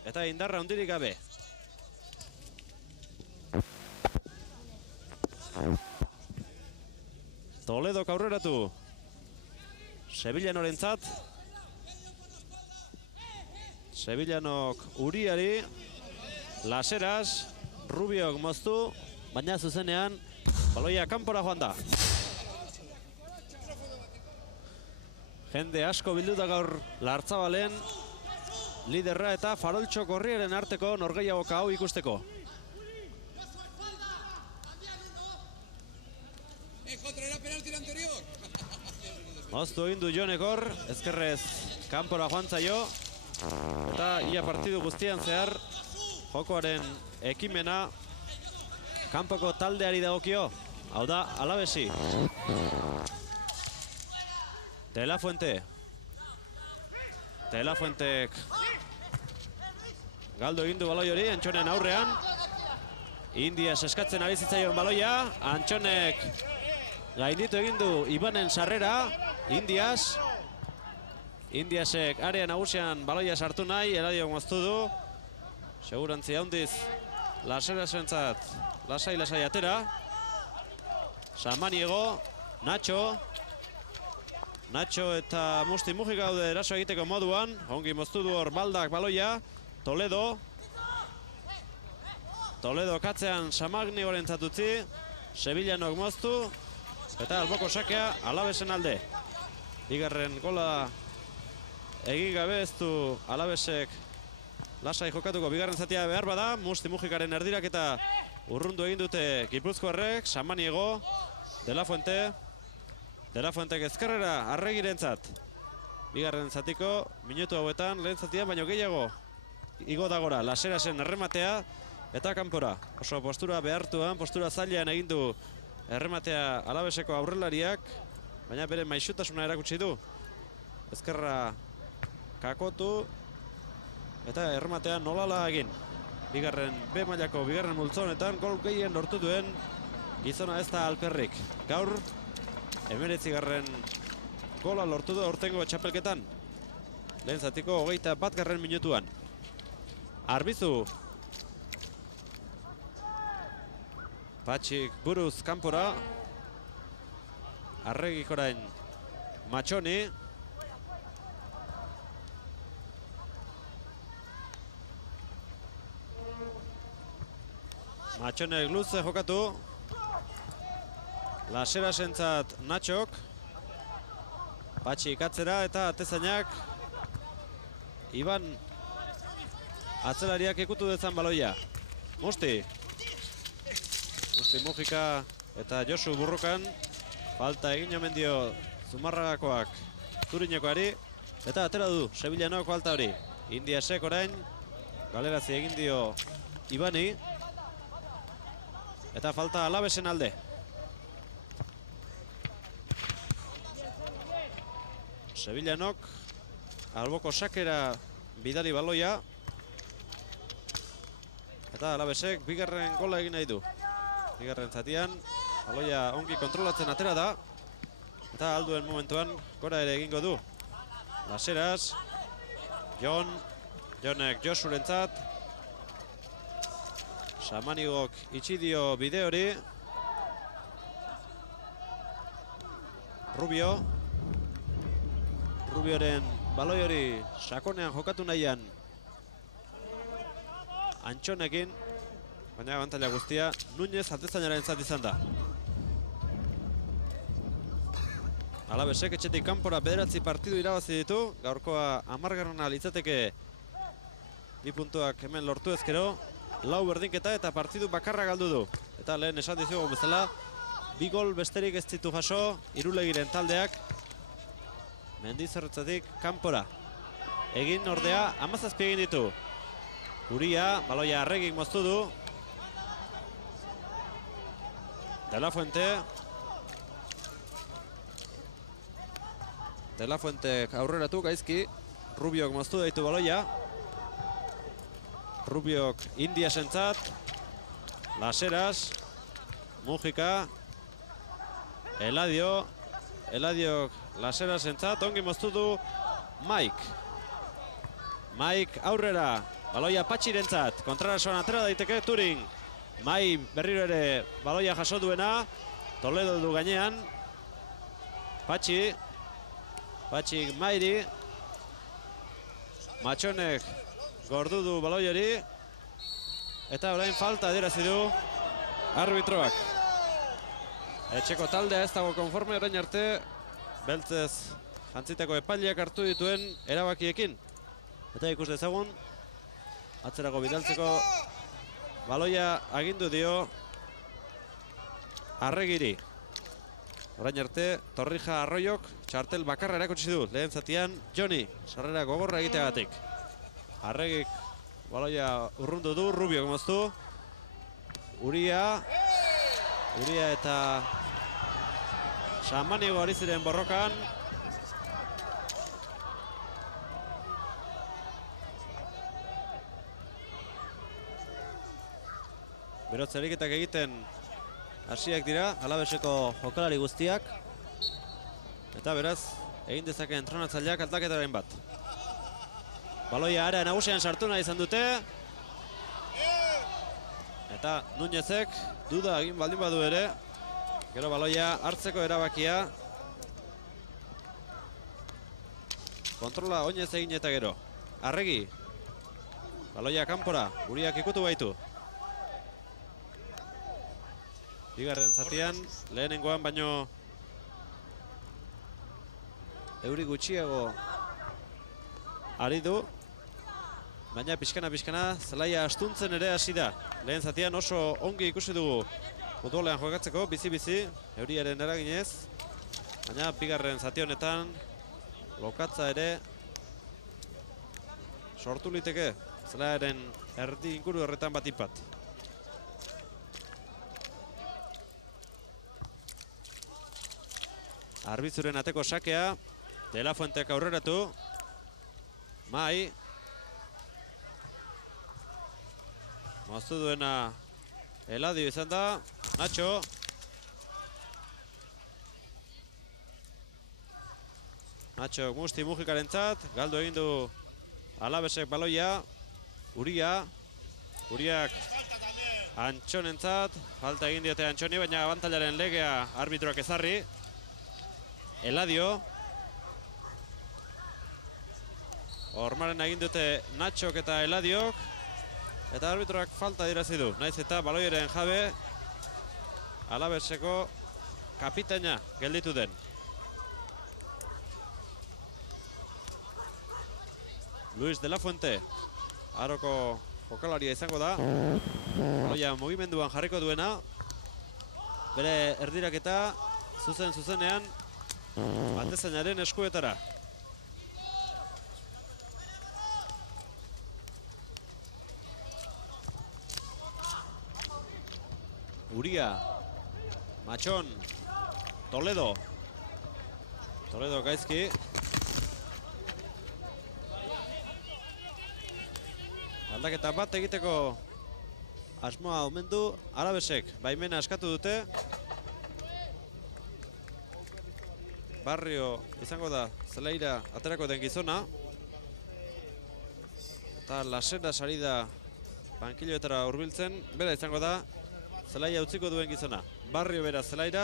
eta indarra hundirik gabe. Toledok aurreratu. Sevillanorentzat. Sevillanok Uriari. Laseras. Rubiok moztu. Baina zuzenean baloia kanpora joan da. Jende asko bilduta gaur Lartzabalen. Liderra eta Faroltxo Gorriaren arteko norgehiagoka hau ikusteko. Moztu egin du Jonekor, ezkerrez kanpora joan zaio. Eta ia partidu guztian zehar jokoaren ekimena kanpoko taldeari dagokio. Hau da, Alavesi. De La Fuente. De La Fuentek galdu egin du baloi hori, Antxonen aurrean. Indias eskatzen ari zitzaion baloia. Antxonek gainditu egin du Ibanen sarrera. Indiasek area nagusian baloia sartu nahi, Eladiok moztu du. Segurantzia handiz Laserasentzat lasai atera. Samaniego, Nacho eta Musti Mujik gaude eraso egiteko moduan. Ongi moztu du hor Baldak baloia. Toledo katzean Samanigorentzat utzi. Sevillanok moztu. Eta alboko sakea Alavesen alde. Bigarren gola egin gabe ez du Alavesek lasai jokatuko bigarren zatia behar bada. Musti Mujikaren erdirak eta urrundu egin dute Gipuzkoarrek. Samaniego, De La Fuentek ezkerrera Arregirentzat. Bigarren zatiko minutu hauetan lehen zatian baino gehiago igo dagora. Laserasen errematea eta kanpora. Oso postura behartuan, postura zailean egin du errematea Alaveseko aurrelariak, baina bere maisutasuna erakutsi du. Ezkerra kakotu eta errematea nolala egin. Bigarren B mailako bigarren multzo honetan gol gehien lortu duen gizona ez da Alperrik. Gaur 19. gola lortu du aurtengo txapelketan. Lehen zatiko 21. minutuan. Arbizu. Patxik buruz kanpora. Arregik orain Matxoni. Matxonek luze jokatu. Laserasentzat Natxok. Patxik atzera eta atezainak Iban atzelariak ikutu dezan baloia. Musti Mujika eta Josu Burrukan. Falta egin omen dio Zumarragakoak Zurinekoari. Eta atera du Sevillanok falta hori. Indiasek orain galerazi egin dio Ibani. Eta falta Alavesen alde. Sevillanok alboko sakera bidali baloia. Eta Alavesek bigarren gola egin nahi du. Bigarren zatian baloia ongi kontrolatzen atera da. Eta alduen momentuan gora ere egingo du. Laseras. Jonek Josurentzat. Samanigok itxi dio bide hori. Rubio. Rubioren baloi hori sakonean jokatu nahian Antxonekin, baina abantaila guztia Nuñez atezainaren zat izan da. Alavesek etxetik kanpora 9 partidu irabazi ditu, gaurkoa 10. litzateke 2 puntuak hemen lortu ezkero, 4 berdinketa eta partidu bakarra galdu du. Eta lehen esan dizugu bezala, 2 gol besterik ez ditu jaso Irulegiren taldeak Mendizorrotzatik kanpora. Egin ordea 17 egin ditu. Uria, baloia Arregik moztu du. De la Fuente. De la Fuente aurreratu gaizki. Rubiok moztu daitu baloia. Rubiok Indiasentzat. Laseras. Mujika. Eladio. Eladiok Laserasentzat. Ongi moztu du Mike. Mike aurrera. Baloia Patxirentzat. Kontrarasoan atera daiteke Turing. Mai berriro ere baloia jaso duena. Toledo du gainean. Patxi. Patxik Mairi. Matxonek gordu du baloi hori. Eta orain falta adierazi du arbitroak. Etxeko taldea ez dago konforme orain arte beltzez jantzitako epaileak hartu dituen erabakiekin. Eta ikus dezagun atzerago bidaltzeko baloia agindu dio Arregiri. Orain arte Torrija Arroiok txartel bakarra erakutsi du lehen zatian Joni sarrera gogorra egiteagatik. Arregik baloia urrundu du, Rubiok moztu. Uria eta Samaniego ari ziren borrokan. Berotze eriketak egiten hasiak dira, Alaveseko jokalari guztiak. Eta beraz, egin dezake entrenatzaileak aldaketaren bat. Baloia area nagusian sartu nahi izan dute. Eta Nuñezek duda egin baldin badu ere. Gero baloia hartzeko erabakia. Kontrola oinez egin eta gero. Arregi. Baloia kanpora, Uriak ikutu baitu. Bigarren zatian, lehenengoan baino euri gutxiago ari du. Baina pixkana zelaia astuntzen ere hasi da. Lehen zatian oso ongi ikusi dugu futbolean jokatzeko, bizi-bizi, euriaren eraginez. Baina bigarren zati honetan lokatza ere sortu liteke. Zelaiaren erdi inguru horretan batipat. Arbitzuren ateko sakea, De la Fuentek aurreratu. Mai. Moztu duena Eladio izan da. Nacho. Nacho Musti Mujikarentzat. Galdu egin du Alavesek baloia. Uria. Uriak Antxonentzat. Falta egin diote Antxoni, baina abantailaren legea arbitroak ezarri. Eladio. Hormaren egin dute Nachok eta Eladiok. Eta arbitroak falta dirazi du. Naiz eta baloiaren jabe Alaveseko kapitaina gelditu den. Luis de la Fuente. Aroko jokalaria izango da. Baloia mugimenduan jarriko duena. Bere erdiraketa zuzenean atezainaren eskuetara. Uria, Matxon, Toledo. Toledo gaizki. Aldaketa bat egiteko asmoa omen du Alavesek. Baimena eskatu dute. Barrio izango da zelaira aterako den gizona. Eta Lasera sari da bankiloetara hurbiltzen. Bera izango da zelaia utziko duen gizona. Barrio bera zelaira.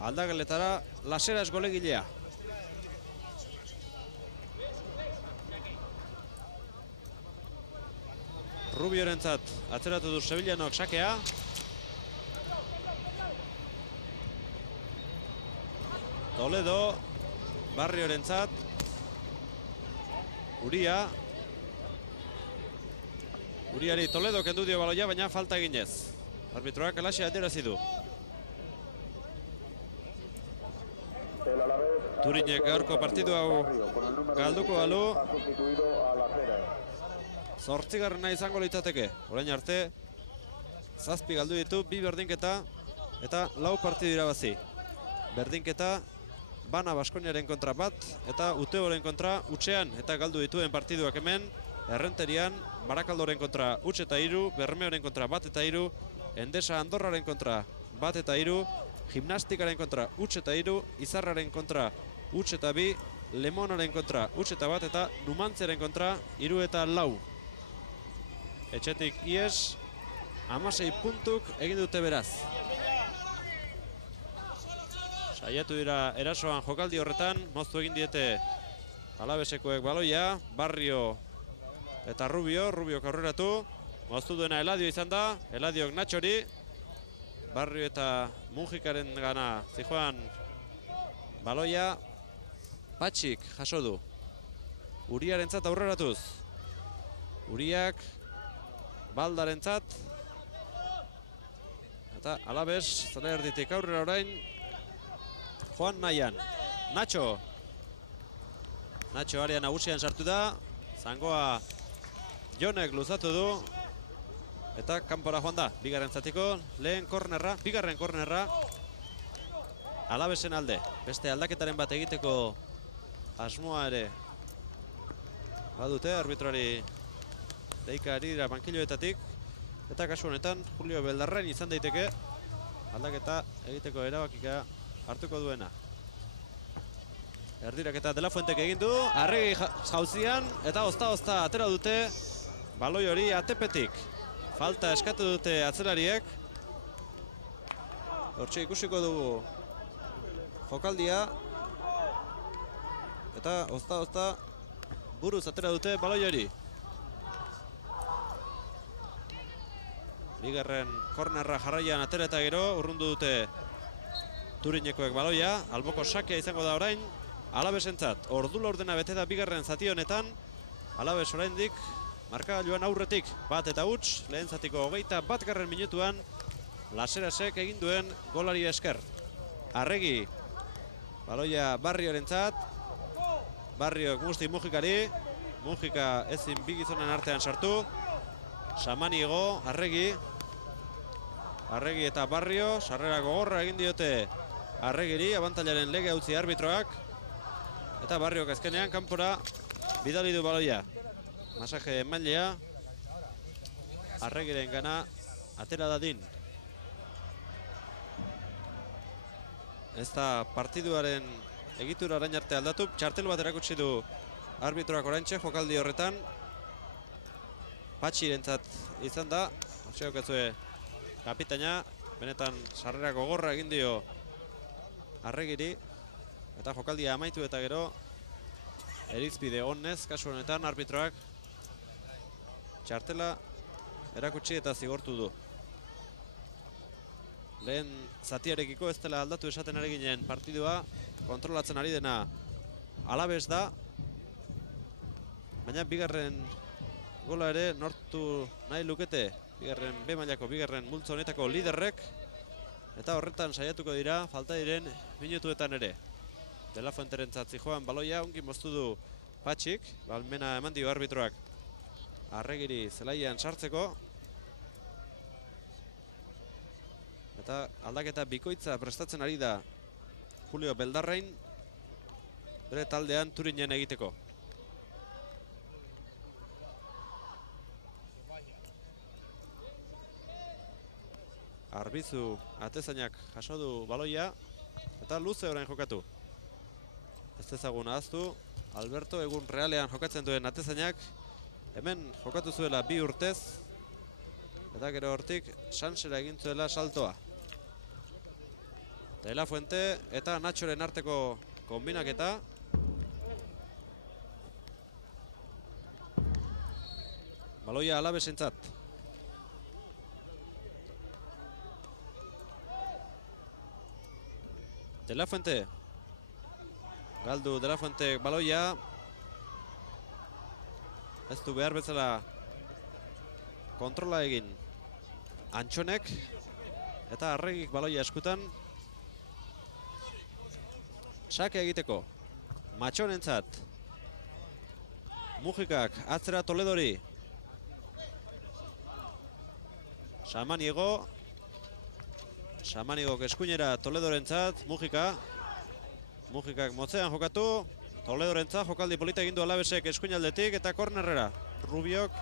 Aldageletara Laseras golegilea. Rubiorentzat atzeratu du Sevillanok sakea. Toledo, Barriorentzat. Uria. Uriari Toledo kendu dio baloia, baina falta eginez. Arbitroak alaxe adierazi du. Turinek gaurko partidu hau galduko balu. 8. izango litzateke. Orain arte 7 galdu ditu, 2 berdinketa eta 4 partidu irabazi. Berdinketa Bana Baskoniaren kontra bat eta Uteoren kontra utxean eta galdu dituen partiduak hemen. Errenterian Barakaldoren kontra utx eta 3, Bermeoren kontra bat eta 3, Endesa Andorraren kontra bat eta 3, Gimnastikaren kontra utx eta 3, Izarraren kontra utx eta 2, Lemonaren kontra utx eta bat eta Numantziaren kontra 3 eta 4. Etxetik ies, 16 puntuk egin dute beraz. Saiatu dira erasoan jokaldi horretan, moztu egin diete Alabesekoek baloia, Barrio eta Rubio aurreratu. Moztu duena Eladio izan da, Eladiok Natxori. Barrio eta Mujikaren gana zijoan baloia. Patxik jaso du. Uriarentzat aurreratuz. Uriak Baldarentzat. Eta Alabes, zela erditik aurrera orain. Joan nahian. Nacho area nagusian sartu da. Zangoa Jonek luzatu du. Eta kanpora joan da. Bigarren zatiko. Lehen kornerra. Bigarren kornerra. Alabesen alde. Beste aldaketaren bat egiteko asmoa ere badute arbitroari deika ari dira bankiloetatik. Eta kasu honetan Julio Beldarrain izan daiteke aldaketa egiteko erabakika hartuko duena. Erdirak eta De La Fuentek egin du, Arregi jauzian eta ozta atera dute baloi hori atepetik. Falta eskatu dute atzelariek. Hortxe ikusiko dugu jokaldia. Eta ozta buruz atera dute baloi hori. Bigarren kornerra jarraian atera eta gero urrundu dute Turinekoek baloia. Alboko sakea izango da orain Alabesentzat. Ordu laurdena bete da bigarren zati honetan. Alabes oraindik markagailuan aurretik bat eta huts. Lehen zatiko 21. minutuan Laserasek egin duen golari esker. Arregi baloia Barriorentzat. Barriok Musti Mujikari. Mujika ezin bi gizonen artean sartu. Samaniego, Arregi eta Barrio, sarrera gogorra egin diote Arregiri, abantailaren lege utzi arbitroak. Eta Barriok azkenean kanpora bidali du baloia. Masaje emailea Arregiren gana atera dadin. Ez da partiduaren egitura orain arte aldatu. Txartel bat erakutsi du arbitroak oraintxe jokaldi horretan. Patxirentzat izan da, hortxeokezue kapitaina, benetan sarrera gogorra egin dio Arregiri, eta jokaldia amaitu eta gero erizpide honez, kasu honetan arbitroak txartela erakutsi eta zigortu du. Lehen zatiarekiko ez dela aldatu esaten ari ginen partidua, kontrolatzen ari dena Alabes da, baina bigarren gola ere nortu nahi lukete bigarren B mailako bigarren multzo honetako liderrek, eta horretan saiatuko dira falta diren minutuetan ere. De La Fuenterentzat zijoan baloia ongi moztu du Patxik, balmena eman dio arbitroak Arregiri zelaian sartzeko. Eta aldaketa bikoitza prestatzen ari da Julio Beldarrain bere taldean Turinen egiteko. Arbizu atezainak jaso du baloia eta luze orain jokatu. Ez ezagun ahaztu, Alberto egun realean jokatzen duen atezainak hemen jokatu zuela 2 urtez eta gero hortik Sansera egin zuela saltoa. De La Fuente eta Nachoren arteko kombinaketa. Baloia Alavesentzat. De La Fuente. Galdu De La Fuente baloia. Ez du behar bezala kontrola egin Antxonek. Eta Arregik baloia eskutan. Sake egiteko. Matxonentzat. Mujikak atzera Toledori. Samaniego. Samaniegok eskuinera Toledorentzat. Mujika. Mujikak motzean jokatu. Toledorentzat jokaldi polita egin du Alavesek eskuinaldetik eta kornerrera. Rubiok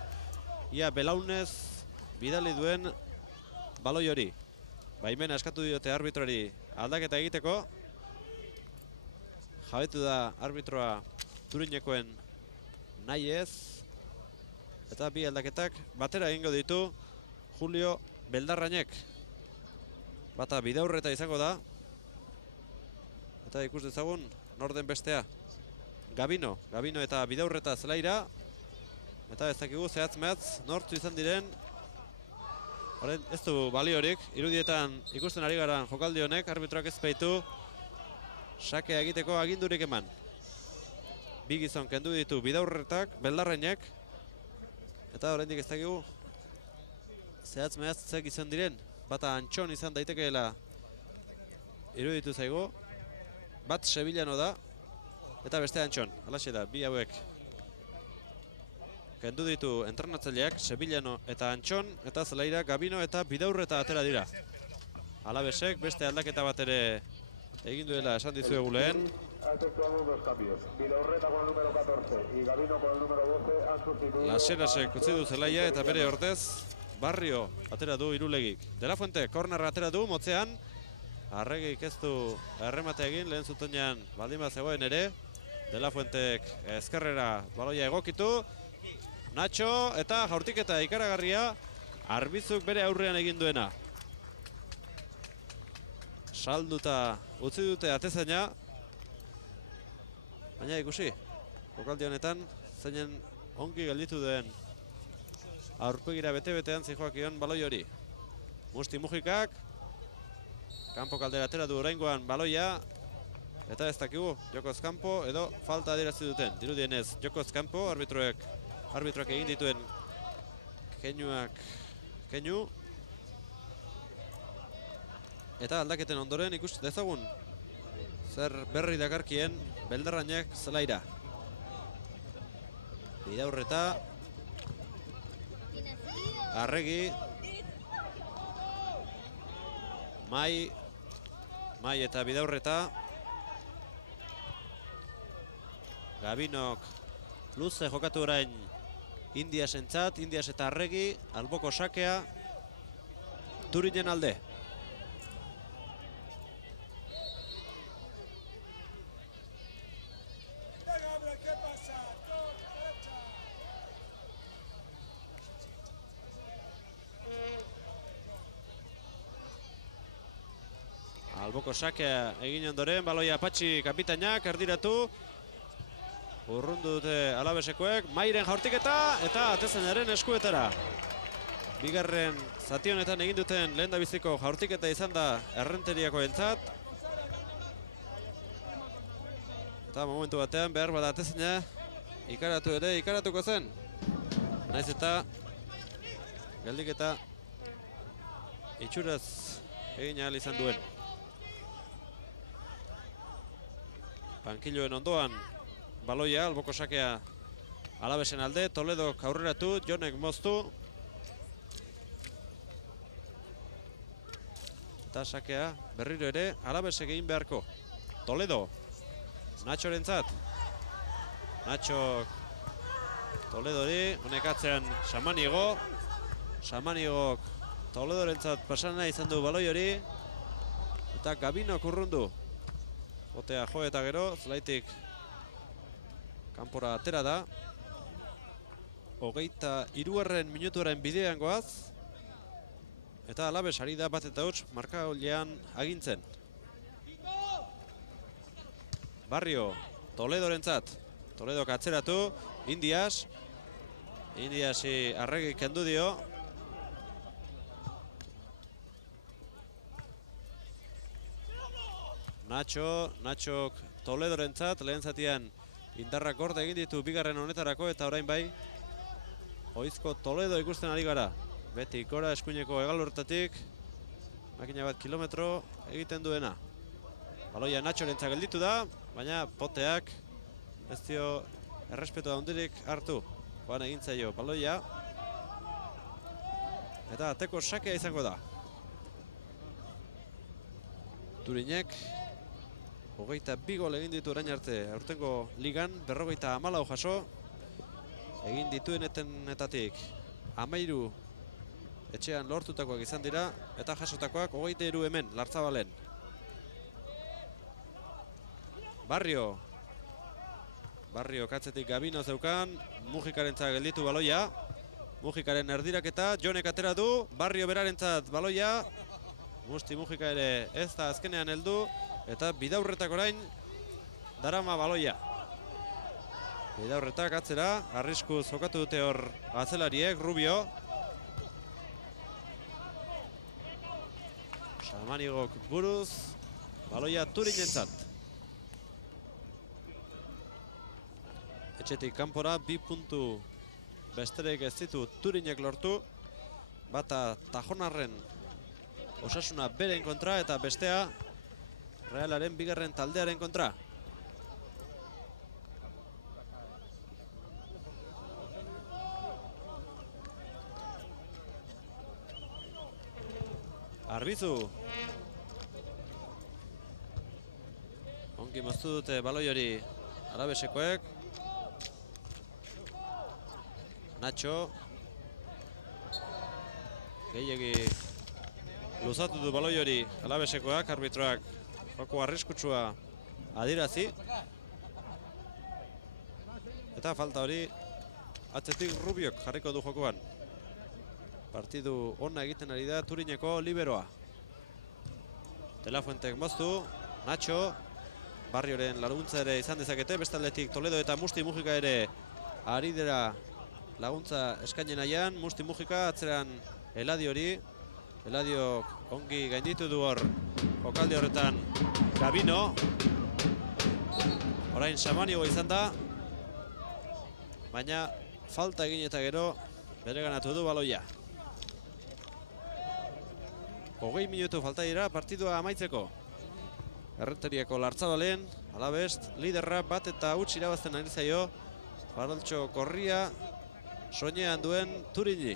ia belaunez bidali duen baloi hori. Baimena eskatu diote arbitroari aldaketa egiteko. Jabetu da arbitroa Turinekoen nahi ez. Eta bi aldaketak batera egingo ditu Julio Beldarrainek. Bata bidaurreta izango da. Eta ikus dezagun norden bestea. Gabino eta bidaurreta zelaira. Eta ez dakigu zehatz mehatz nortzu izan diren. Horren ez du baliorik. Irudietan ikusten ari garan jokaldi honek. Arbitroak ez baitu sakea egiteko agindurik eman. Bi gizon kendu ditu bidaurretak, Beldarrainek. Eta oraindik ez dakigu zehatz mehatzek izan diren. Bata Antxon izan daitekeela iruditu zaigu. Bat Sevillano da. Eta beste Antxon. Halaxe da, bi hauek kendu ditu entrenatzaileak, Sevillano eta Antxon. Eta zelaira Gabino eta bidaurreta atera dira. Alavesek beste aldaketa bat ere egin duela esan dizuegu lehen. Lasenasek utzi du zelaia eta bere ordez Barrio atera du Irulegik. De La Fuente kornerra atera du motzean. Arregik ez du erremate egin lehen zutoinean baldin bat zegoen ere. De La Fuentek ezkerrera baloia egokitu. Nacho eta jaurtiketa ikaragarria Arbizuk bere aurrean egin duena. Salduta utzi dute atezaina. Baina ikusi, jokaldi honetan zeinen ongi gelditu duen aurpegira bete-betean zijoakion baloi hori. Musti Mujikak. Kanpo kaldera atera du oraingoan baloia. Eta ez dakigu, jokoz kanpo edo falta adierazi duten. Dirudienez, jokoz kanpo, arbitroak egin dituen keinu. Eta aldaketen ondoren ikus dezagun zer berri dakarkien Beldarrainek zelaira. Bidaurreta. Arregi. Mai eta bidaurreta. Gabinok luze jokatu orain Indiasentzat. Indias eta Arregi. Alboko sakea. Turinen alde. Alboko sakea egin ondoren, baloia Patxi kapitainak erdiratu. Urrundu dute Alavesekoek, Mairen jaurtiketa eta atezainaren eskuetara. Bigarren zati honetan egin duten lehendabiziko jaurtiketa izan da Errenteriako entzat. Eta momentu batean behar bada atezaina ikaratuko zen. Naiz eta geldiketa itxuraz egin ahal izan duen. Bankiloen ondoan baloia, alboko sakea Alavesen alde, Toledok aurreratu, Jonek moztu. Eta sakea berriro ere Alavesek egin beharko. Toledo, Nachorentzat. Nacho Toledori, honek atzean Samaniego. Samaniegok Toledorentzat pasana izan du baloi hori. Eta Gabinok urrundu. Botea jo eta gero, zelaitik kanpora atera da. 23. minutuaren bidean goaz. Eta Alaves ari da bat eta huts markagailuan agintzen. Barrio, Toledorentzat. Toledok atzeratu, Indiasi arregi kendu dio. Nachok Toledorentzat, lehen zatian indarrak gorde egin ditu bigarren honetarako eta orain bai ohizko Toledo ikusten ari gara. Beti gora eskuineko hegalurtatik, makina bat kilometro egiten duena. Baloia Nachorentzat gelditu da, baina poteak ez dio errespetua handirik hartu. Joan egin zaio baloia. Eta ateko sakea izango da. Turinek 22 gol egin ditu orain arte aurtengo ligan, 54 jaso. Egin dituenetatik 13 etxean lortutakoak izan dira eta jasotakoak 23 hemen Lartzabalen. Barrio katzetik Gabino zeukan, Mujikarentzat gelditu baloia. Mujikaren erdiraketa, Jonek atera du, Barrio berarentzat baloia. Mujika ere ez da azkenean heldu eta Bidaurretak orain darama baloia. Bidaurretak atzera, arriskuz jokatu dute hor atzelariek, Rubio. Samanigok buruz, baloia Turinentzat. Etxetik kanpora 2 puntu besterik ez ditu Turinek lortu. Bata Tajonarren Osasuna beren kontra eta bestea Realaren bigarren taldearen kontra. Arbizu. Ongi moztu dute baloi hori alabesekoek. Nacho. Gehiegi luzatu du baloi hori alabesekoak, arbitroak joko arriskutsua adirazi. Eta falta hori atzetik Rubiok jarriko du jokoan. Partidu ona egiten ari da Turineko liberoa. Delafuentek moztu, Nacho. Barrioren laguntza ere izan dezakete, bestaldetik Toledo eta Musti Mujika ere ari dira laguntza eskainen nahian. Musti Mujika atzeran Eladiori. Eladiok ongi gainditu du hor jokaldi horretan Gabino. Orain Samanigo izan da, baina falta egin eta gero bereganatu du baloia. 20 minutu falta dira partidua amaitzeko. Errenteriako Lartzabalen, Alabest, liderra bat eta huts irabazten ari zaio Faroltxo Korria soinean duen Turini.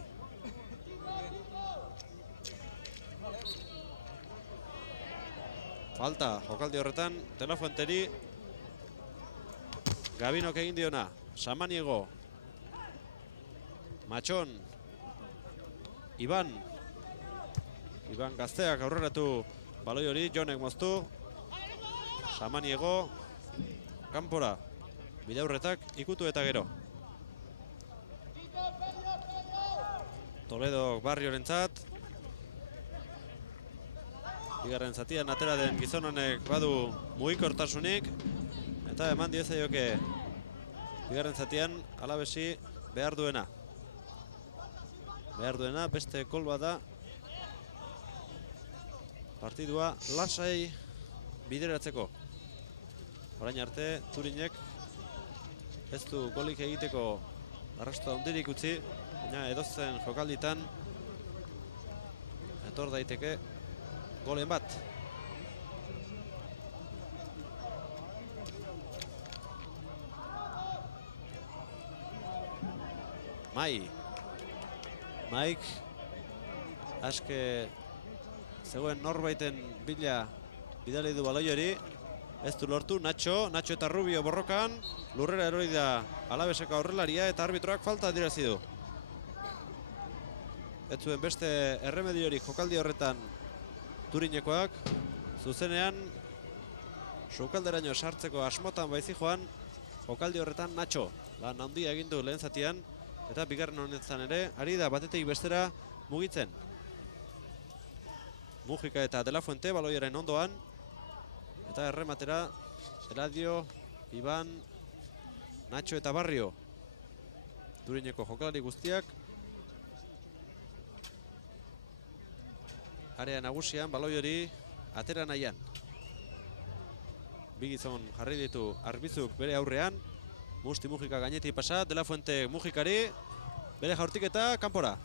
Falta jokaldi horretan Delafuenteri. Gabinok egin diona, Samaniego, Machon, Iban gazteak aurreratu baloi hori, Jonek moztu. Samaniego, kanpora, Bidaurretak ikutu eta gero. Toledo Barriorentzat. Bigarren zatian atera den gizon honek badu mugikortasunik. Eta eman diezaioke bigarren zatian Alabesi behar duena. Beste gol bat da. Partidua lasai bideratzeko. Orain arte Turinek ez du golik egiteko arrasto handirik utzi, baina edozen jokalditan etor daiteke golen bat. Maik aske zegoen norbaiten bila bidali du baloi hori. Ez du lortu, Nacho eta Rubio borrokan. Lurrera erori da Alabeseko aurrelaria eta arbitroak falta adirazi du. Ez zuen beste erremediorik jokaldi horretan Turinekoak. Zuzenean sukalderaino sartzeko asmotan baizi joan jokaldi horretan Nacho. Lan handia egin du lehen zatian eta bigarren honetan ere ari da batetik bestera mugitzen. Mujika eta Delafuente baloiaren ondoan. Eta errematera Eladio, Iban, Nacho eta Barrio. Turineko jokalari guztiak. Area nagusian, baloi hori atera nahian. Bi gizon jarri ditu Arbizuk bere aurrean. Musti Mujika gainetik pasa, De La Fuente Mujikari. Bere jaurtiketa kanpora.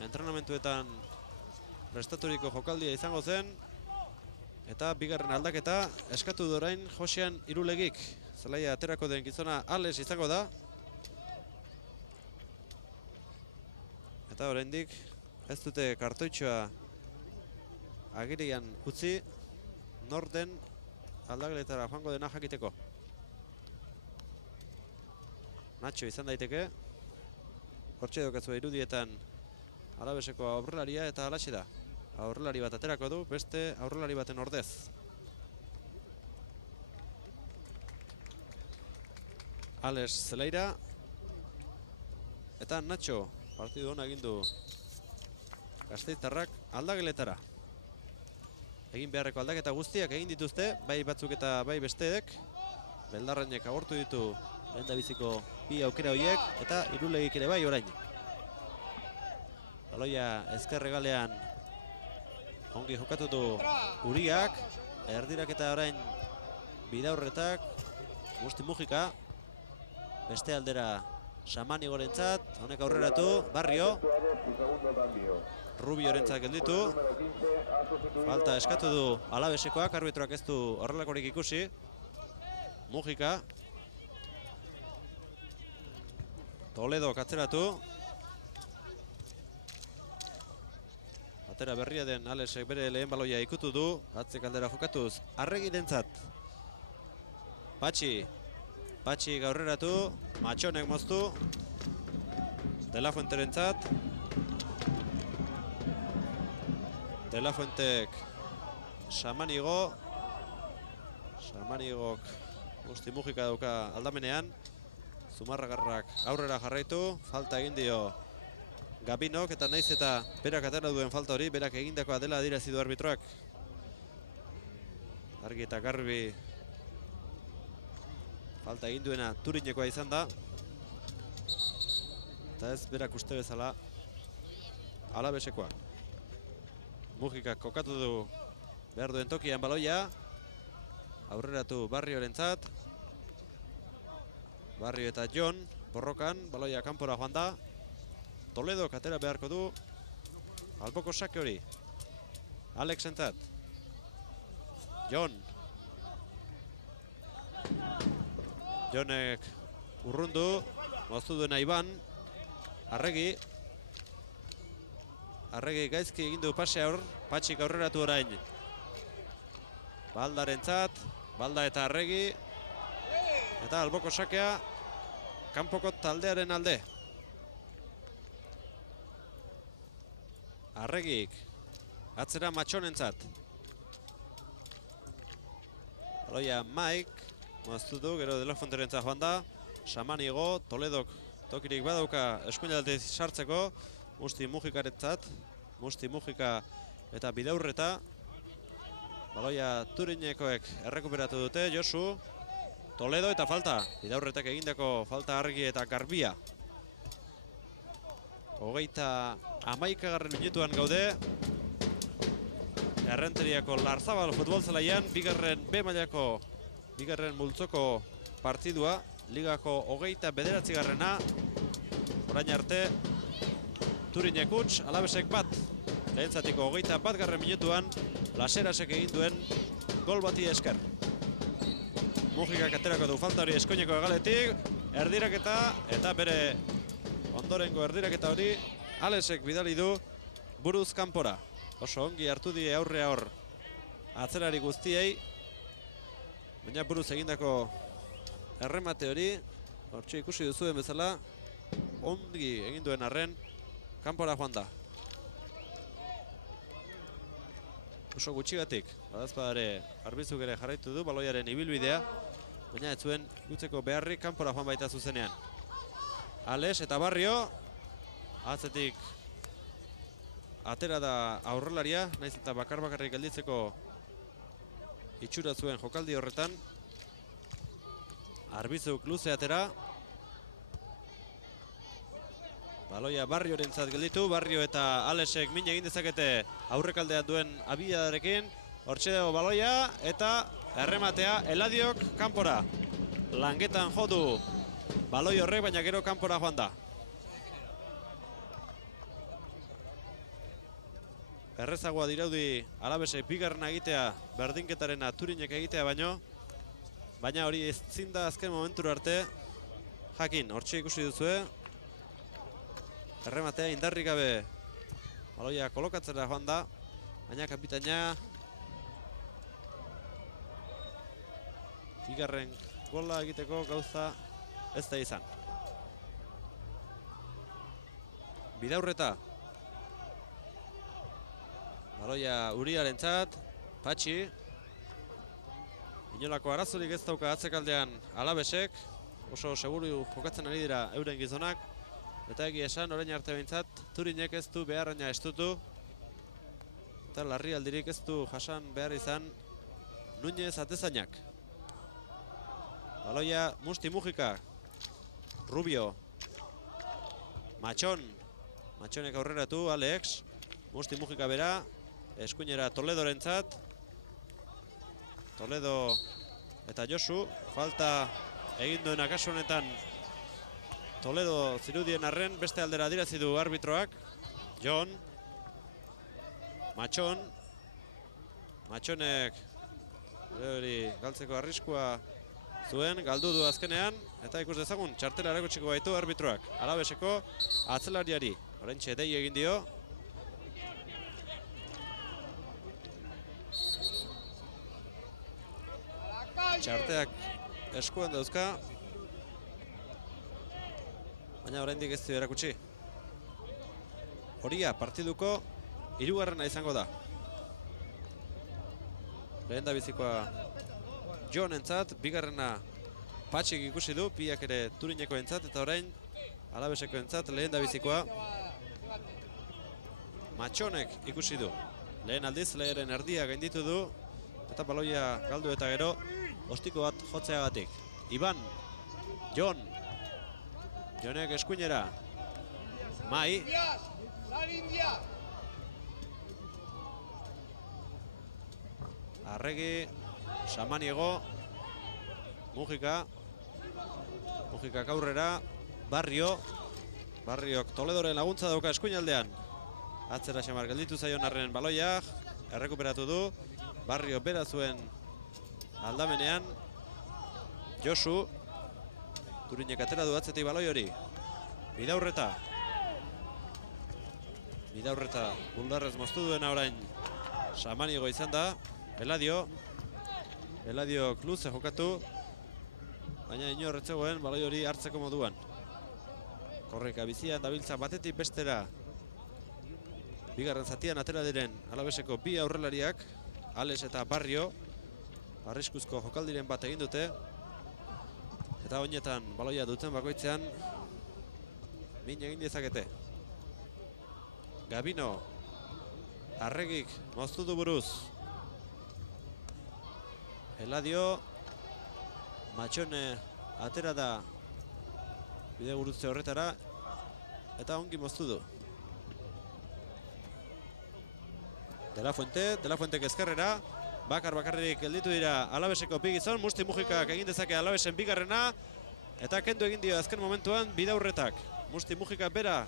Entrenamentuetan prestaturiko jokaldia izango zen. Eta bigarren aldaketa eskatu du orain Josean Irulegik. Zelaia aterako den gizona Ales izango da. Eta oraindik ez dute kartoitxoa agirian utzi. Norden aldageletara joango dena jakiteko. Nacho izan daiteke. Hortxe dokazua irudietan Alabeseko aurrelaria eta halaxe da. Aurrelari bat aterako du, beste aurrelari baten ordez. Ales Zelaira. Eta Nacho, partidu hona egin du Gasteiztarrak aldageletara. Egin beharreko aldaketa guztiak egin dituzte, bai batzuk eta bai besteek. Beldarrainek agortu ditu lehendabiziko bi aukera horiek, eta Irulegik ere bai orain. Baloia ezkerregalean ongi jokatu du Uriak. Erdirak eta orain Bidaurretak, Musti Mujika. Beste aldera Samanigorentzat, honek aurreratu, Barrio. Rubiorentzat gelditu. Falta eskatu du Alabesekoak, arbitroak ez du horrelakorik ikusi. Mujika. Toledo katzeratu. Atera berria den Alesek bere lehen baloia ikutu du. Atzek aldera jokatuz. Arregirentzat. Patxi gaurreratu. Matxonek moztu. De La Fuenterentzat. De La Fuentek Samanigo. Samanigok Musti Mujika dauka aldamenean. Zumarragarrak aurrera jarraitu. Falta egin dio Gabinok, eta naiz eta berak atera duen falta hori, berak egindakoa dela adierazi du arbitroak. Argi eta garbi falta egin duena Turinekoa izan da. Eta ez berak uste bezala Alabesekoa. Mujikak kokatu du behar duen tokian baloia. Aurreratu Barriorentzat. Barrio eta Jon borrokan, baloia kanpora joan da. Toledo katera beharko du alboko sake hori. Alexentzat. Jon. Jonek urrundu. Moztu duena Iban. Arregi. Arregi gaizki egin du pase hor. Patxik aurreratu orain. Baldarentzat. Balda eta Arregi. Eta alboko sakea kanpoko taldearen alde. Arregik atzera Matxonentzat. Baloia Mike moztu du, gero De La Fuenterentzat joan da. Samanigo, Toledok tokirik badauka eskuinaldetik sartzeko. Musti Mujikarentzat. Musti Mujika eta Bidaurreta. Baloia Turinekoek errekuperatu dute, Josu. Toledo eta falta. Bidaurretak egindako falta argi eta garbia. 31. minutuan gaude. Errenteriako Larzabal futbol zelaian, bigarren B mailako, bigarren multzoko partidua. Ligako 29. Orain arte, Turinek huts, Alabesek bat. Lehentzatiko 21. minutuan, Laserasek egin duen gol bati esker. Mujikak aterako du falta hori eskoineko egaletik. Erdiraketa eta bere ondorengo erdiraketa hori Alesek bidali du buruz kanpora. Oso ongi hartu die aurrea hor atzerari guztiei. Baina buruz egindako erremate hori, hortxe ikusi duzuen bezala, ongi egin duen arren kanpora joan da. Oso gutxigatik, badazpadare Arbizuk ere jarraitu du baloiaren ibilbidea, baina ez zuen gutzeko beharrik kanpora joan baita zuzenean. Ales eta Barrio, atzetik atera da aurrelaria, naiz eta bakarrik gelditzeko itxura zuen jokaldi horretan. Arbizuk luze atera. Baloia Barriorentzat gelditu. Barrio eta Alesek min egin dezakete aurrekaldean duen abiadarekin. Hortxe dago baloia eta errematea Eladiok kanpora. Langetan jodu baloi horrek, baina gero kanpora joan da. Errezagoa diraudi Alabesek bigarrena egitea berdinketarena Turinek egitea baina hori ezin da azken momentura arte. Jakin, hortxe ikusi duzue. Errematea indarrik gabe baloia kolokatzera joan da, baina kapitaina bigarren gola egiteko gauza ez da izan. Bidaurreta. Baloia Uriarentzat, Patxi. Inolako arazorik ez dauka atzekaldean Alabesek. Oso seguru jokatzen ari dira euren gizonak. Eta egia esan, orain arte behintzat, Turinek ez du beharraina estutu. Eta larrialdirik ez du jasan behar izan Nuñez atezainak. Baloia Musti Mujika. Rubio. Matxon. Matxonek aurreratu, Alex. Musti Mujika bera. Eskuinera Toledorentzat. Toledo eta Josu. Falta egin duena kasu honetan Toledo zirudien arren, beste aldera adirazi du arbitroak. Jon. Matxon. Matxonek hori galtzeko arriskua zuen, galdu du azkenean. Eta ikus dezagun, txartela erakutsiko baitu arbitroak. Alabeseko atzelariari. Oraintxe dei egin dio. Txarteak eskuan dauzka. Baina oraindik ez du erakutsi. Horia partiduko hirugarrena izango da. Lehendabizikoa Jonentzat, bigarrena Patxik ikusi du, biak ere Turinekoentzat eta orain Alabesekoentzat lehendabizikoa Matxonek ikusi du. Lehen aldiz leheren erdia gainditu du eta baloia galdu eta gero ostiko bat jotzeagatik. Iban, Jon. Jonek eskuinera. Mai. Arregi, Samaniego, Mujika. Mujikak aurrera, Barrio. Barriok Toledoren laguntza dauka eskuinaldean. Atzera xamar gelditu zaion arren baloia. Errekuperatu du. Barrio bera zuen aldamenean. Josu. Turinek atera du atzetik baloi hori. Bidaurreta. Bidaurreta buldarrez moztu duena orain Samaniego izan da. Eladio. Eladio kluze jokatu. Baina inorretzegoen baloi hori hartzeko moduan. Korreka bizian dabiltza batetik bestera. Bigarren zatian atera diren Alabeseko bi aurrelariak. Alex eta Barrio. Arriskuzko jokaldiren bat egin dute. Eta oinetan baloia duten bakoitzean min egin dezakete. Gabino. Arregik moztu du buruz. Eladio. Matxone atera da bide gurutze horretara eta ongi moztu du. De la Fuentek ezkerrera. Bakarrik gelditu dira Alabeseko bi gizon. Musti Mujikak egin dezake Alabesen bigarrena. Eta kendu egin dio azken momentuan bidaurretak. Musti Mujika bera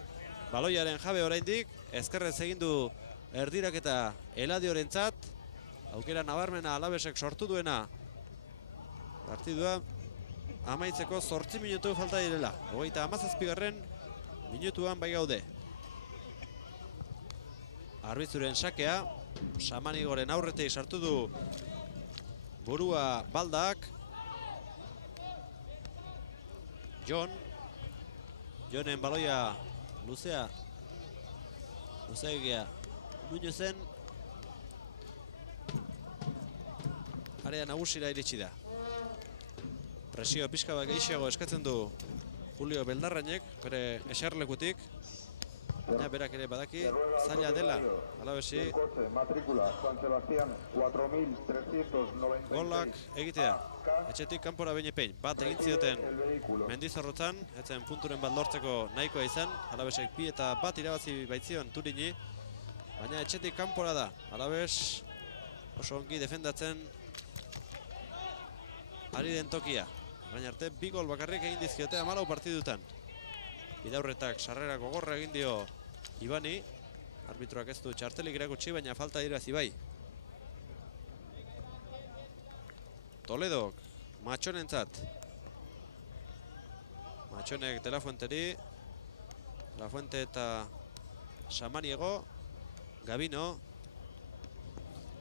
baloiaren jabe oraindik. Ezkerrez egin du erdiraketa Eladiorentzat. Aukera nabarmena Alabesek sortu duena. Partidua amaitzeko 8 minutu falta direla. 37. minutuan bai gaude. Arbizuren sakea. Samanigoren aurretik sartu du burua Baldak. Jon. Jonen baloia luzea. Luzeegia Nuñezen. Area nagusira iritsi da. Presio pixka bat gehiago eskatzen du Julio Beldarrainek, bere eserlekutik. Baina berak ere badaki, zaila dela, Alavesi Matrícula San Sebastián 4396. golak egitea. Etxetik kanpora behin epein, bat egin zioten Mendizorrotzan, etzen punturen bat lortzeko nahikoa izan, Alavesek 2 eta 1 irabazi baitzion Turini, baina etxetik kanpora da, Alaves oso ongi defendatzen ari den tokia. Baina arte, 2 gol bakarrik egin dizkiote 14 partidutan. Bidaurretak sarrera gogorra egin dio Ibani, arbitroak ez du txartelik irakutsi, baina falta irazi bai. Toledok, Matxonentzat. Matxonek De La Fuenteri, La Fuente eta Samaniego, Gabino,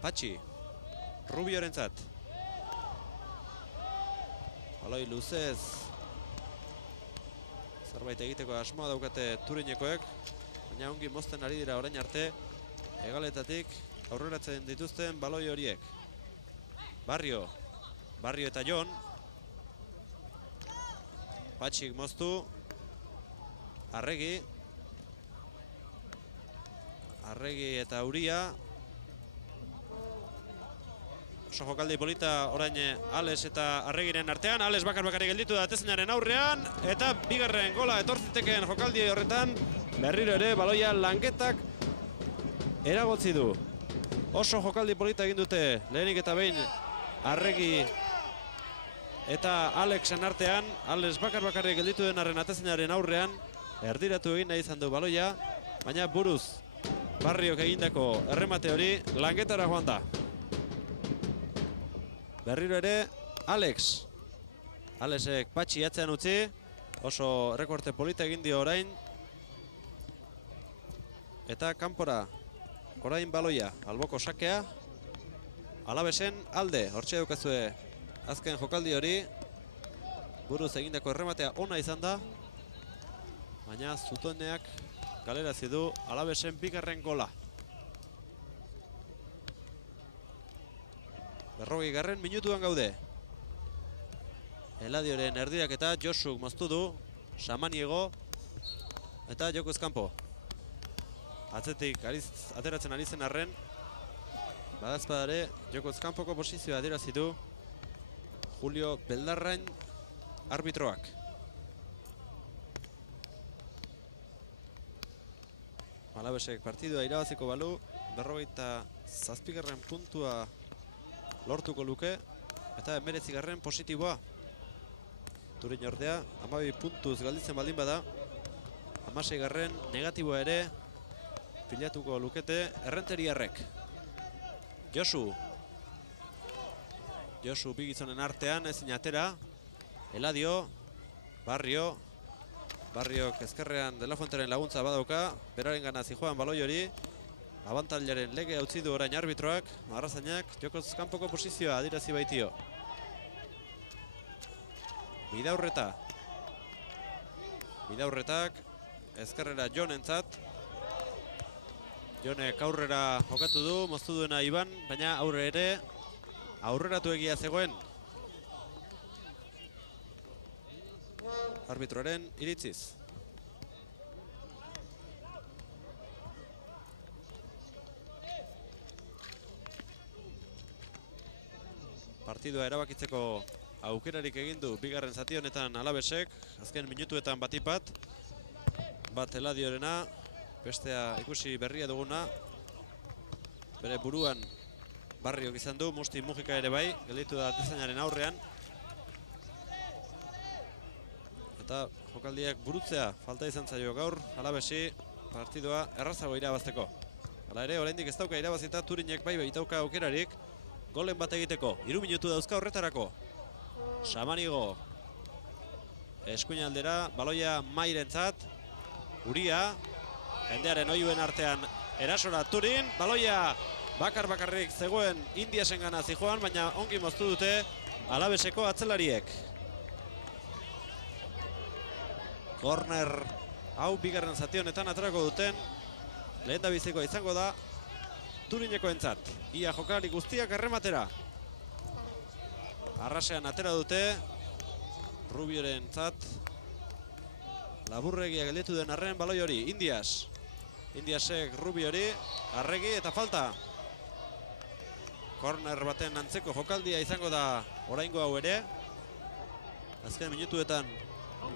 Patxi, Rubiorentzat. Baloi luzez zerbait egiteko asmoa daukate Turinekoek, baina ongi mozten ari dira orain arte hegaletatik aurreratzen dituzten baloi horiek. Barrio eta Jon. Patxik moztu. Arregi eta Uria. Oso jokaldi polita orain Ales eta Arregiren artean. Ales bakar-bakarrik gelditu da atezainaren aurrean. Eta bigarren gola etortziteken jokaldi horretan. Berriro ere baloia Langetak eragotzi du. Oso jokaldi polita egin dute lehenik eta behin Arregi eta Alexen artean. Ales bakar-bakarrik gelditu denaren atezainaren aurrean. Erdiratu egin nahi izan du baloia. Baina buruz Barriok egindako erremate hori Langetara joan da. Berriro ere, Alex. Alexek Patxi atzean utzi. Oso rekorte polita egin dio orain. Eta kanpora, orain baloia, alboko sakea. Alavesen alde, hortxe daukazue azken jokaldi hori. Buruz egindako errematea ona izan da. Baina Zutoneak galerazi du Alavesen bigarren gola. 40. minutuan gaude. Eladioren erdiak eta Josuk moztu du. Samaniego eta joko ezkanpo. Atzetik ateratzen ari zen arren. Badazpadare joko ezkanpoko posizioa adierazi du Julio Beldarrain arbitroak. Alavesek partidua irabaziko balu, 47. puntua lortuko luke, eta 19. positiboa. Turin ordea, 12 puntuz galditzen baldin bada, 16. negatiboa ere pilatuko lukete Errenteriarrek. Josu bigizonen artean ezin atera. Eladio, Barriok ezkerrean De La Fuenteren laguntza badauka, beraren gana zijoan baloi hori. Abantailaren lege utzi du orain arbitroak, Arrazainak jokoz kanpoko posizioa adirazi baitio. Bidaurretak ezkerrera Jonentzat. Jonek aurrera jokatu du, moztu duena Iban, baina aurre ere aurreratu egia zegoen. Arbitroaren iritziz. Partidua erabakitzeko aukerarik egin du bigarren zati honetan Alavesek, azken minutuetan batipat. Bat Eladiorena, bestea ikusi berria duguna. Bere buruan Barriok izan du, Musti Mujika ere bai, gelditu da atezainaren aurrean. Eta jokaldiak burutzea falta izan zaio gaur, Alavesi partidua errazago irabazteko. Hala ere, oraindik ez dauka irabazita Turinek bai baitauka aukerarik golen bat egiteko. 3 minutu dauzka horretarako. Samanigo eskuinaldera, baloia Mairentzat. Uria, jendearen oihuen artean erasora Turin. Baloia bakar-bakarrik zegoen Indiasen gana zijoan, baina ongi moztu dute Alaveseko atzelariek. Corner hau bigarren zati honetan aterako duten lehendabizikoa izango da Turinekoentzat. Ia jokalari guztiak errematera. Arrasean atera dute Rubiorentzat. Laburregia gelditu den arren baloi hori. Indias. Indiasek Rubiori, Arregi eta falta. Korner baten antzeko jokaldia izango da oraingo hau ere. Azken minutuetan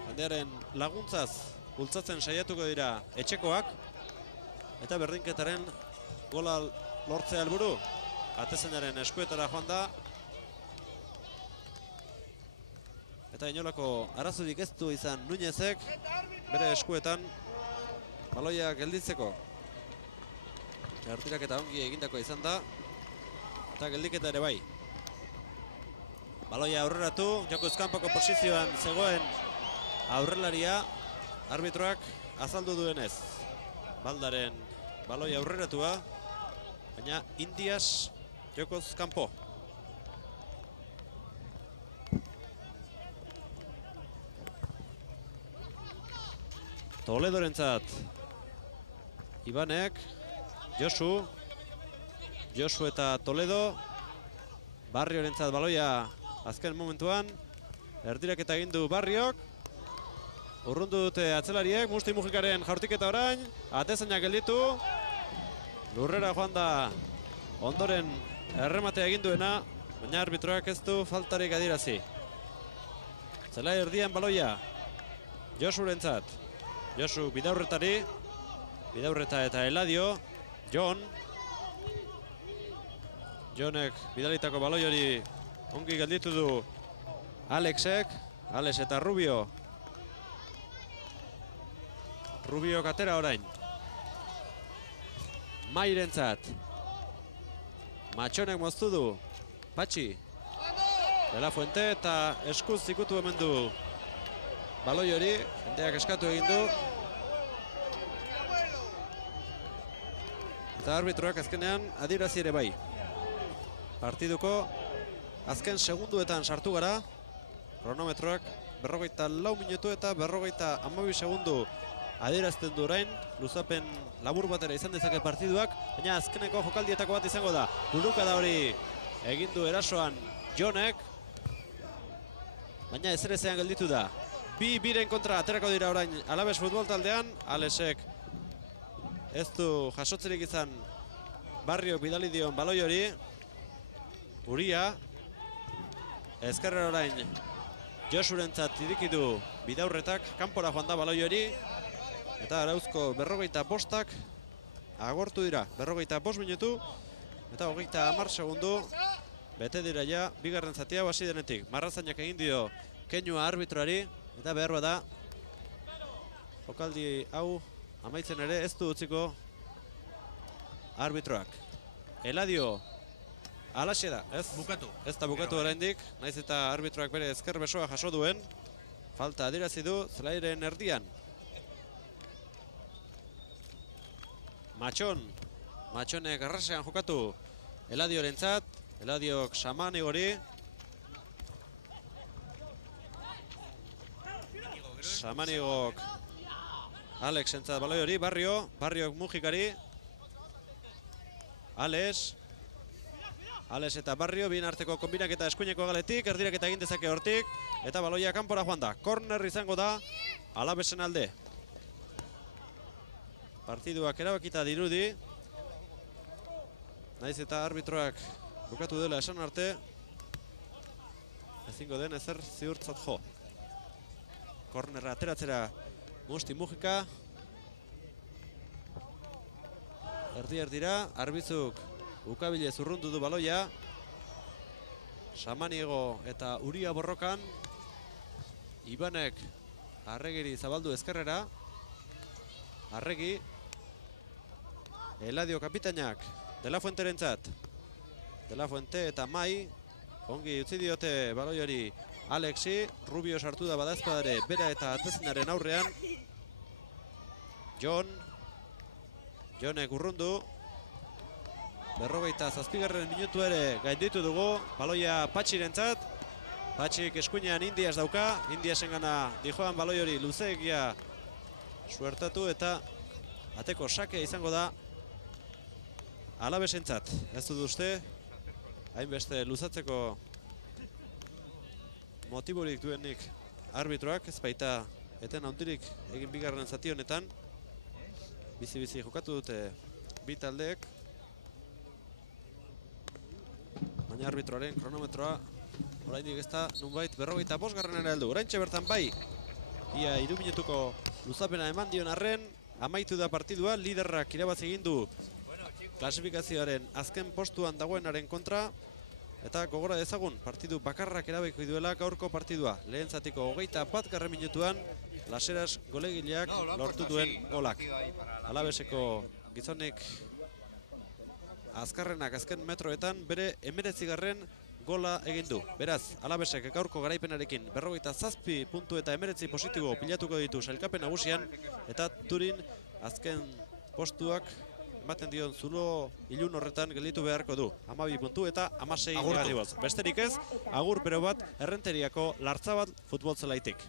jendearen laguntzaz bultzatzen saiatuko dira etxekoak. Eta berdinketaren gola lortzea helburu. Atezainaren eskuetara joan da. Eta inolako arazorik ez du izan Nuñezek bere eskuetan baloia gelditzeko. Ertiraketa ongi egindako izan da. Eta geldiketa ere bai. Baloia aurreratu, jokoz kanpoko posizioan zegoen aurrelaria arbitroak azaldu duenez. Baldaren baloia aurreratua, baina Indias jokoz kanpo. Toledorentzat Ibanek, Josu eta Toledo. Barriorentzat baloia azken momentuan. Erdiraketa egin du Barriok. Urrundu dute atzelariek, Musti Mujikaren jaurtiketa orain. Atezainak gelditu. Lurrera joan da ondoren errematea egin duena, baina arbitroak ez du faltarik adierazi. Zelai erdian baloia Josurentzat. Josu bidaurretari. Bidaurreta eta Eladio. Jonek bidalitako baloi hori ongi gelditu du Alexek. Alex eta Rubio. Rubio katera orain. Mairentzat. Matxonek moztu du. Patxi. De la Fuente eta eskuz zikutu hemen du baloi hori. Jendeak eskatu egin du. Eta arbitroak azkenean adierazi ere bai. Partiduko azken segunduetan sartu gara. Kronometroak 44 minutu eta 52 segundu adierazten du orain. Luzapen labur batera izan dezake partiduak, baina azkeneko jokaldietako bat izango da. Burukada hori egin du erasoan Jonek, baina ezerezean gelditu da. Biren kontra aterako dira orain Alabes futbol taldean. Alexek ez du jasotzerik izan Barriok bidali dion baloi hori. Uria. Ezkerrera orain Josurentzat irikidu bidaurretak. Kanpora joan da baloi hori. Eta Arauzko 45 agortu dira. 45 minutu eta 30 segundu. Bete dira ja bigarren zatia hasi denetik. Marrazainak egin dio keinua arbitroari. Eta behar bada jokaldi hau amaitzen ere ez du utziko arbitroak. Eladio alaxe da, ez? Bukatu. Ez da bukatu oraindik, naiz eta arbitroak bere ezker besoa jaso duen. Falta adierazi du zelairen erdian. Matxonek arrasean jokatu Eladiorentzat. Eladiok Samanigori. Samanigok Alexentzat baloi hori. Barriok Mujikari. Alex eta Barrio bien arteko konbinaketa eskuineko galetik. Erdiraketa egin dezake hortik. Eta baloia kanpora joan da. Korner izango da Alabesen alde. Partiduak erabakita dirudi. Naiz eta arbitroak bukatu dela esan arte. Ezingo den ezer ziurtzat jo. Kornerra ateratzera Musti Mujika. Erdira, Arbizuk ukabilez urrundu du baloia. Samaniego eta Uria borrokan. Ibanek Arregiri zabaldu ezkerrera. Arregi. Eladio kapitainak De la Fuenterentzat. De la Fuente eta Mai. Ongi utzi diote baloi hori Alexi. Rubio sartu da badaezpadare bera eta atezinaren aurrean. Jonek urrundu. 47. minutu ere gainditu dugu. Baloia Patxirentzat. Patxik eskuinean Indias dauka. Indiasengana dijoan baloi hori luzeegia suertatu eta ateko sakea izango da Alabesentzat. Ez dut uste hainbeste luzatzeko motiborik duenik arbitroak, ez baita eten handirik egin bigarren zati honetan. Bizi-bizi jokatu dute bi taldeek. Baina arbitroaren kronometroa oraindik ez da nunbait 45. heldu. Oraintxe bertan bai. Ia 3 minutuko luzapena eman dion arren, amaitu da partidua, liderrak irabazi egin du klasifikazioaren azken postuan dagoenaren kontra. Eta gogora dezagun, partidu bakarrak erabaki duela gaurko partidua. Lehen zatiko 21. minutuan, Laseras golegileak lortu duen golak. Alabeseko gizonek azkarrenak azken metroetan bere 19. gola egin du. Beraz, Alabesek gaurko garaipenarekin 47 puntu eta 19 positibo pilatuko ditu sailkapen nagusian, eta Turin azken postuak ematen dion zulo ilun horretan gelditu beharko du. 12 puntu eta 16 negatiboz. Besterik ez, agur bero bat Errenteriako Lartzabal futbol zelaitik.